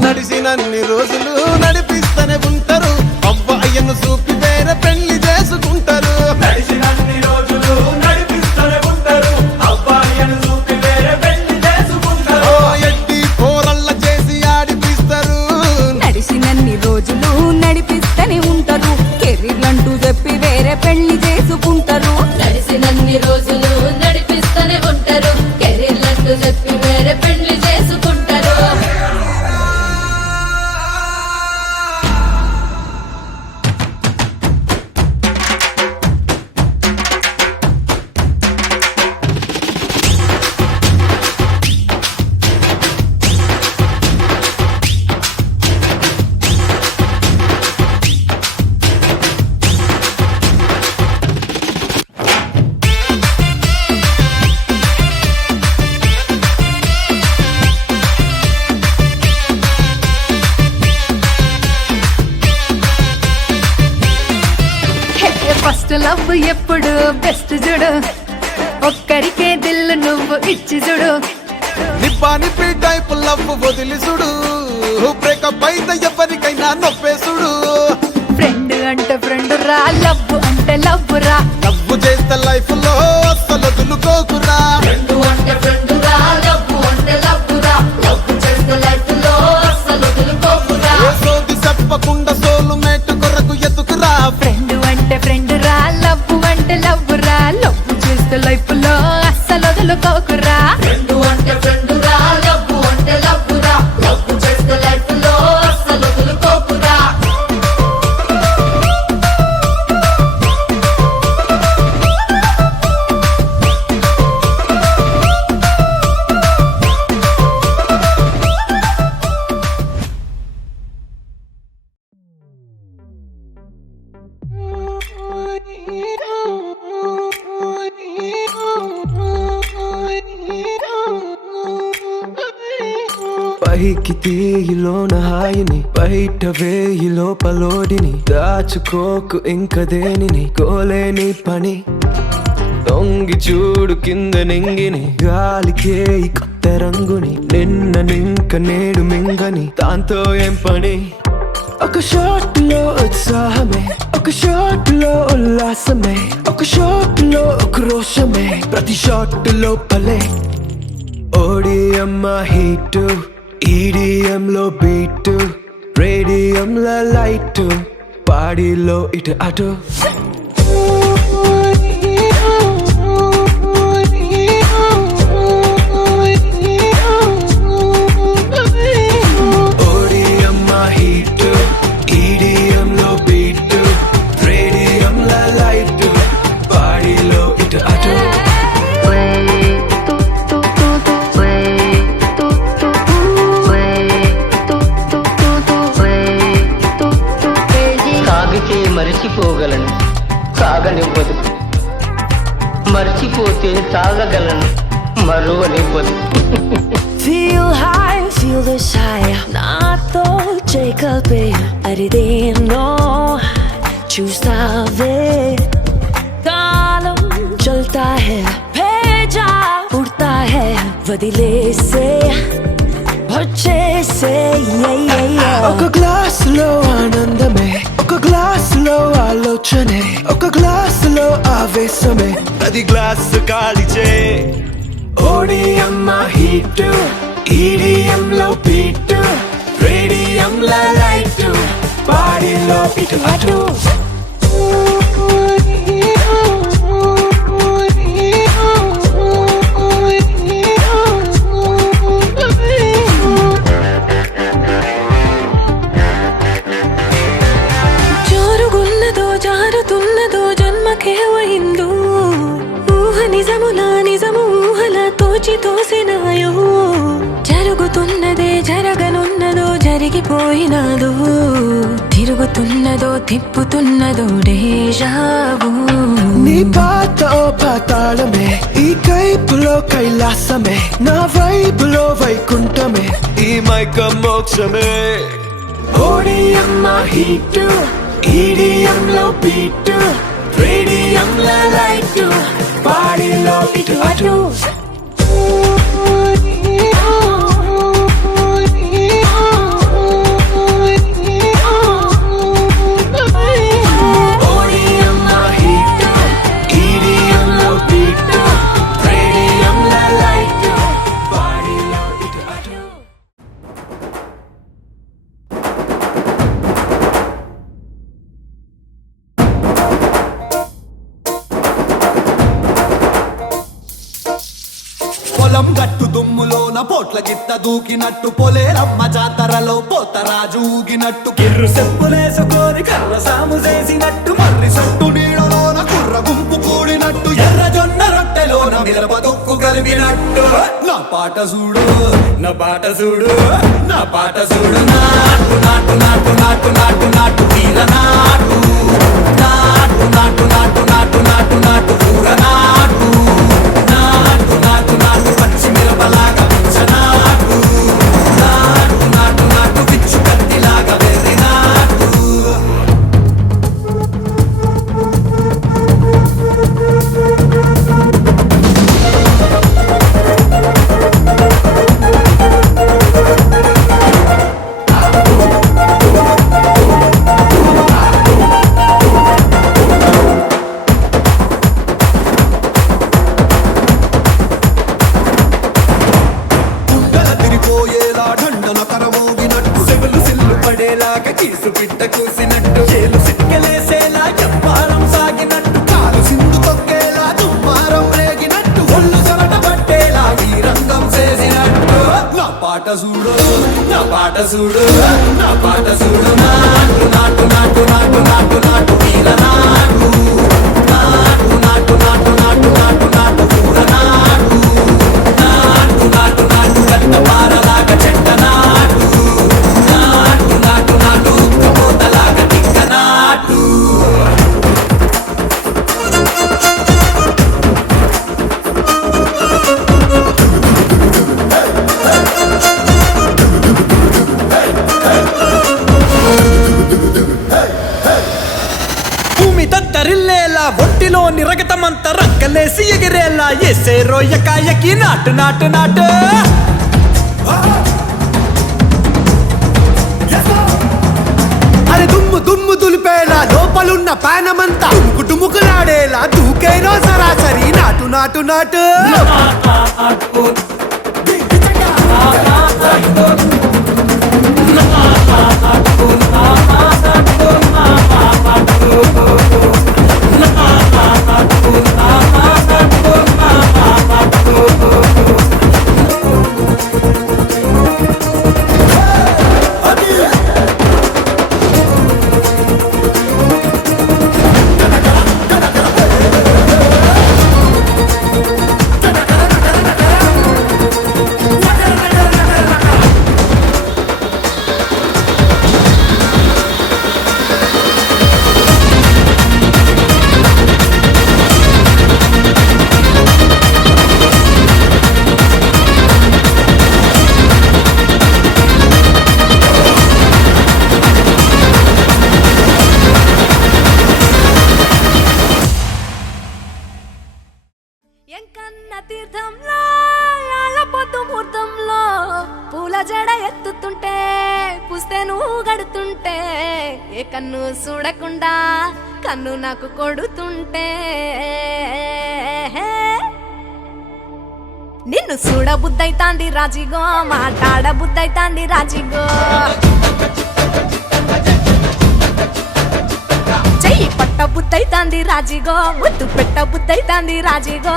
నడిచినన్ని రోజులు నడిపిస్తూనే ఉంటారు, అబ్బాయిను చూపి వేరే పెళ్లి చేసుకుంటారు. నడిచినన్ని రోజులు నడిపిస్తూనే ఉంటారు, అబ్బాయిని చూపి వేరే పెళ్లి చేసుకుంటారు. ఎట్టి పోరల్ల చేసి ఆడిపిస్తారు. నడిచినన్ని రోజులు నడిపిస్తూనే ఉంటారు, కెరీర్లంటూ చెప్పి వేరే పెళ్లి చేసుకుంటారు. నడిసినన్ని రోజులు నడిపిస్తూనే ఉంటారు, కెరీర్లంటూ చెప్పి వేరే పెళ్లి చేసుకుంటారు. ఫస్ట్ లవ్ ఎప్పుడు బెస్ట్ చూడు, ఒక్కరికే దిల్లు నువ్వు ఇచ్చి చూడు. నిబ్బా నిప్పి టైప్ లవ్ వదిలి చూడు, బ్రేకప్ అయితే ఎవరికైనా నొప్పేసుడు. ఫ్రెండ్ అంటే ఫ్రెండ్ రా, లవ్ అంటే లవ్ రా. లవ్ చేస్తే లైఫ్ లో అస్సలు వదులుకోకురా. ఫ్రెండు అంటే ఫ్రెండు రా, లవ్వు అంటే లవ్వు రా. లవ్వు చేస్తే లైఫ్ లో అస్సలు వదులుకోకురా. ఏ సోది చెప్పకుండా సోలు మేటు కొరకు ఎతుకురా. ఫ్రెండ్ అంటే ఫ్రెండ్ రా, లవ్ అంటే లవ్ రా. లవ్ చేస్తే లైఫ్ లో అస్సలు వదులుకోకురా. ఫ్రెండు అంటే ఫ్రెండు రా, లవ్వు అంటే లవ్వు రా. లవ్వు చేస్తే లైఫ్ లో అస్సలు వదులుకోకురా. పైకి తీయిలోన హాయిని, బయట వేయి లోపలోడిని. దాచుకోకు ఇంక దేనిని, కోలేని పని. తొంగి చూడు కింద నింగిని, గాలికే ఈ కొత్త రంగుని. నిన్న నింక నేడు మింగని, దాంతో ఏం పని. ఒక షాట్ లో ఉత్సాహమే, ఒక షాట్ లో ఉల్లాసమే, ఒక షాట్ లో ఉక్రోషమే, ప్రతి షాట్ లోపలే. ఓడిఎం హీటు, ఈడిఎం లో బీటు, రేడియం లో లైట్, బాడీలో ఇటు అటు. ఓడిఎం హీటు, ఈడిఎం లో బీటు, రేడియం లో లైట్, బాడీలో ఇటు అటు. తాగితే మరిచిపోగలను, తాగనివ్వదు. మర్చిపోతే తాగగలను, మరువనివ్వదు. Feel high, feel the high. నాతో చేకల్పే అరిదేనో చూస్తావే. కాలం చల్తా హై, భేజా ఉడతా హై, వదిలేసే వచ్చేసే. ఒక గ్లాస్ లో ఆనందమే, ఒక గ్లాస్ లో ఆలోచనే, ఒక గ్లాస్ లో ఆవేశమే, అది గ్లాస్ కాలిచే. ఓడిఎం హీట్, ఈడిఎం లో బీట్, రేడియం లో లైట్, బాడీలో ఇటు అటు. జోరుగున్నదో జారుతున్నదో జన్మకే అయిందో. ఊహ నిజములా నిజము ఊహలా తోచి తోసినాయో. జరుగుతున్నదే జరగనున్నదో జరిగిపోయినాదో. తిరుగుతున్నదో తిప్పుతున్నదో డేజావు. నీ పాత ఓ పాతాళమే, ఈ కైపులో కైలాసమే, నా వైపులో వైకుంఠమే, ఈ మైక మోక్షమే. ఓడిఎం హీట్, ఈడిఎం లో బీట్, రేడియం లో లైట్, బాడీలో ఇటు అటు. పొలం గట్టు దుమ్ములోన పోట్ల గిత్త దూకినట్టు పొలేరమ్మ జాతరలో పోతరాజు ఊగినట్టు కిర్రు చెప్పులేసుకొని కర్ర సాము చేసినట్టు మర్రి సొట్టు నీడలోన కుర్ర గుంపు కూడినట్టు ఎర్ర జొన్న రొట్టెలోన మిరప దొక్కు కలిపినట్టు నా పాట చూడు నా పాట చూడు నా పాట చూడు నాటు నాటు నాటు నాటు నాటు నాటు వీర నాటు నాటు నాటు నాటు నాటు నాటు నాటు ఊర నాటు నాటు నాటు నాటు పచ్చి మిరపలాగా పిచ్చనాటు నాటు నాటు నాటు పిచ్చు కత్తిలాగా వెర్రి నాటు తిరిపోయేలా ఢండన కరమోగినట్టు సెగలు సిల్లు పడేలాగా కీసు పిట్ట కూసినట్టు చేలు సిక్కలేసేలా ఎవ్వారం సాగినట్టు కాలు సిండు తొక్కేలా దుమ్మారం రేగినట్టు ఒళ్ళు చెమట పట్టేలా ఈ రంగం చేసినట్టు నా పాట చూడు నా పాట చూడు నా పాట చూడు నాటు నాటు నాటు నాటు నాటు నాటు వీర నాటు నాటు నాటు నాటు నాటు నాటు నాటు ఊర నాటు నాటు నాటు నాటు కట్ట పారలాగా చెట్ట నాటు నాటు నాటు నాటు ఉక్కబోతలాగా తిక్క నాటు భూమి దద్దరిల్లేలా ఒంటిలో నిరగతమంత రక్కలేసి ఎగిరేలా ఎసే రోయకాయకి నాటు నాటు నాటు అరే దుమ్ము దుమ్ము దులిపేలా లోపలున్న పానమంతా టుముకులాడేలా దూకేనో సరాసరి నాటు నాటు నాటు ఎంకన్న తీర్థంలో పొద్దు ముహూర్తంలో పూల జడ ఎత్తుతుంటే పుస్తే నువ్వు గడుతుంటే ఏ కన్ను చూడకుండా కన్ను నాకు కొడుతుంటే నిన్ను చూడ బుద్ధైతాంది రాజిగో మాట్లాడ బుద్ధైతాంది రాజిగో చెయ్యి పట్ట బుద్ధైతాంది రాజిగో ముద్దు పెట్ట బుద్ధైతాంది రాజిగో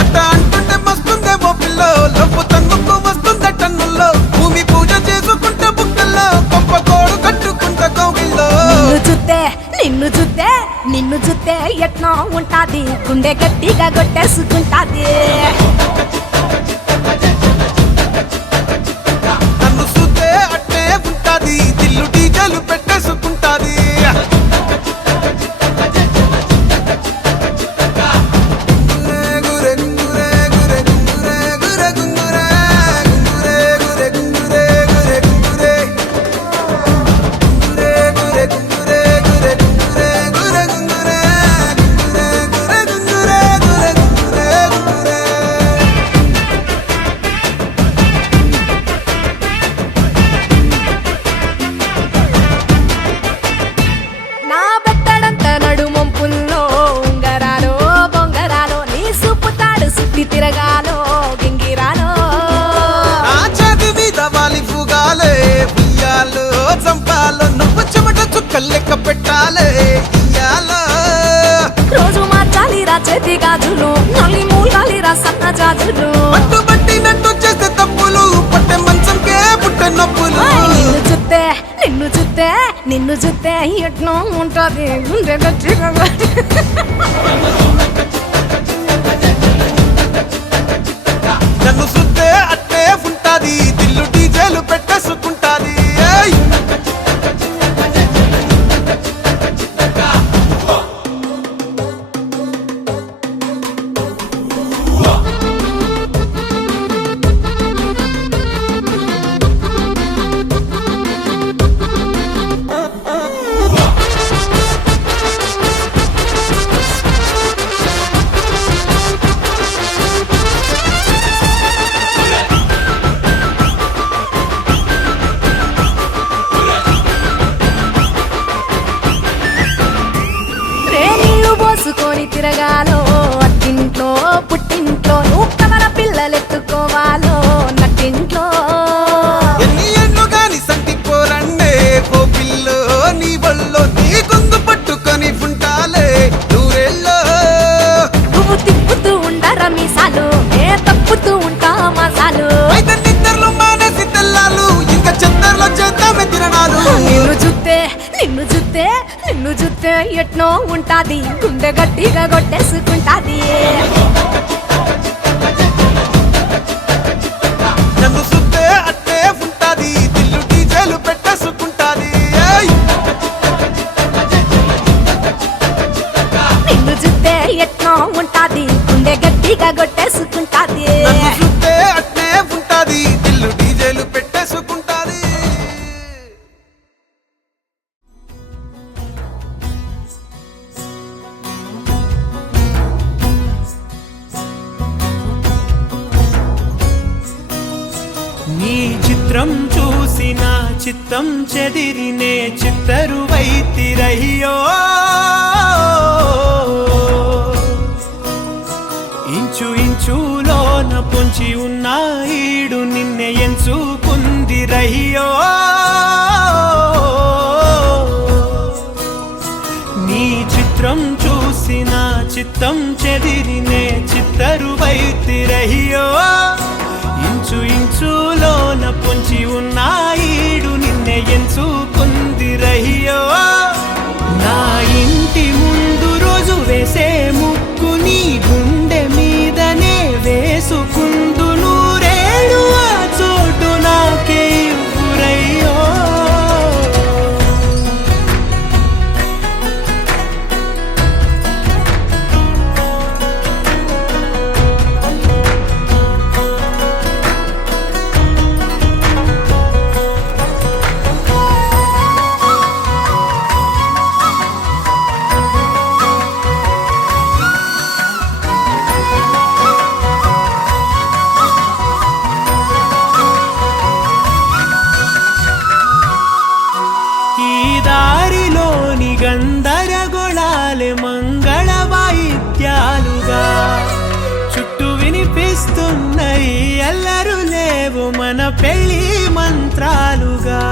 అట్ట అంటుంటే మస్తుందేమో పిల్లో లవ్వు తంగుకు వస్తుందే టన్నుల్లో భూమి పూజ చేసుకుంటే బుక్కల్లో పంప కోడు కట్టుకుంటే కౌగిల్లో నిన్ను చూస్తే ఎట్నో ఉంటాది గుండె గట్టిగా కొట్టేసుకుంటాది నన్ను చూస్తే అట్టే ఉంటాది దిల్లు డీజలు పెట్టేసుకుంటాది తిరగాలో గింగిరాలో నా చేతి మీద వాలి పుగాలే ఉయ్యాలో చంపాలో నువ్వు చెమట చుక్కలు లెక్క పెట్టాలే ఇయ్యాలో రోజు మార్చాలి చేతి గాజులు నల్లి మూలాలి రసన్న జాజులు పట్టుబట్టినట్టు చేస్తే తప్పులు పట్టే మంచంకే పుట్టే నొప్పులు నిన్ను చూస్తే ఎట్నో ఉంటది గుండె గట్టిగా నన్ను సుత్తే అట్టే ఉంటాది దిల్లు డీజేలు పెట్టేసుకుంటాది పోసుకొని తిరగాలో అత్తింట్లో పుట్టింట్లో నువ్వు కవర పిల్లలెత్తుకోవాలో నట్టింట్లో ఎన్ని ఎన్ను గాని సంటి పోరండే పో పిల్లో నీ బల్లో నీ కొంగు పట్టుకొని ఉంటాలే నూరేళ్ళో నువ్వు తిప్పుతూ ఉండరా మీసాలు ఏ తప్పుతూ ఉంటా మసాలు అయితే నిద్రలో మానేసి తెల్లాలు ఇంకా చెత్తర్లో చేద్దామే తిరణాలు నిన్ను చూస్తే ఎట్నో ఉంటాది గుండె గట్టిగా కొట్టేసుకుంటాది నన్ను సుత్తే అట్టే ఉంటాది దిల్లు డీజేలు పెట్టేసుకుంటాది నిన్ను చూస్తే ఎట్నో ఉంటాది గుండె గట్టిగా కొట్టేసుకుంటాది నన్ను సుత్తే అట్టే ఉంటాది దిల్లు డీజేలు పెట్టేసుకుంటాది నీ చిత్రం చూసిన చిత్తం చెదిరినే చిత్తరువైతిరయ్యో ఇంచు ఇంచులోన పొంచి ఉన్న ఈడు నిన్నే ఎంచుకుందిరయ్యో నీ చిత్రం చూసిన చిత్తం చెదిరినే చిత్తరువైతిరయ్యో ఇంచు ఇంచులోన పొంచి ఉన్న ఈడు నిన్నే ఎంచుకుందిరయ్యో నా ఇంటి ముందు రోజు వేసే ముక్కు నీ గుండె మీదనే వేసుకుందు నూరేడు ఆ చోటు నాకే ఇవ్వురయ్యో గందరగోళాలే మంగళ వాయిద్యాలుగా చుట్టూ వినిపిస్తున్నాయి ఎల్లరు లేవు మన పెళ్లి మంత్రాలుగా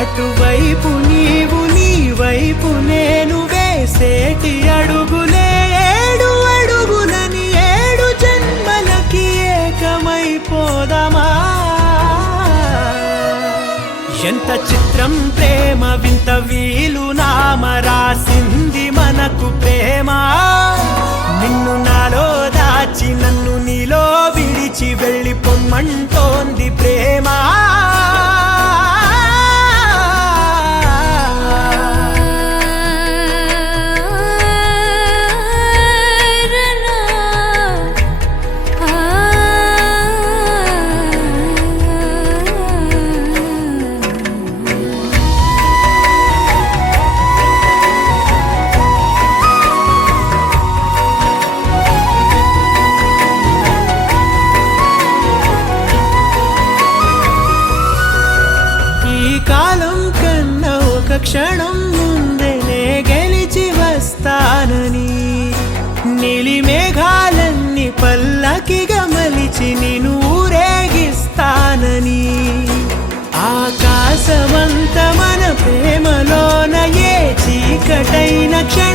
అటువైపు నీవు నీ వైపు నేను వేసేటి అడుగులే ఏడు అడుగులని ఏడు జన్మలకి ఏకమైపోదామా ఎంత చిత్రం ప్రేమ వింత వీలు నామ రాసింది మనకు ప్రేమ నిన్ను నాలో దాచి నన్ను నీలో విడిచి వెళ్ళి పొమ్మంటోంది ప్రేమ క్షణం ముందేనే గెలిచి వస్తానని నీలి మేఘాలన్నీ పల్లకిగా మలిచి నిన్ను ఊరేగిస్తానని ఆకాశమంత మన ప్రేమలోన ఏ చీకటైన క్షణం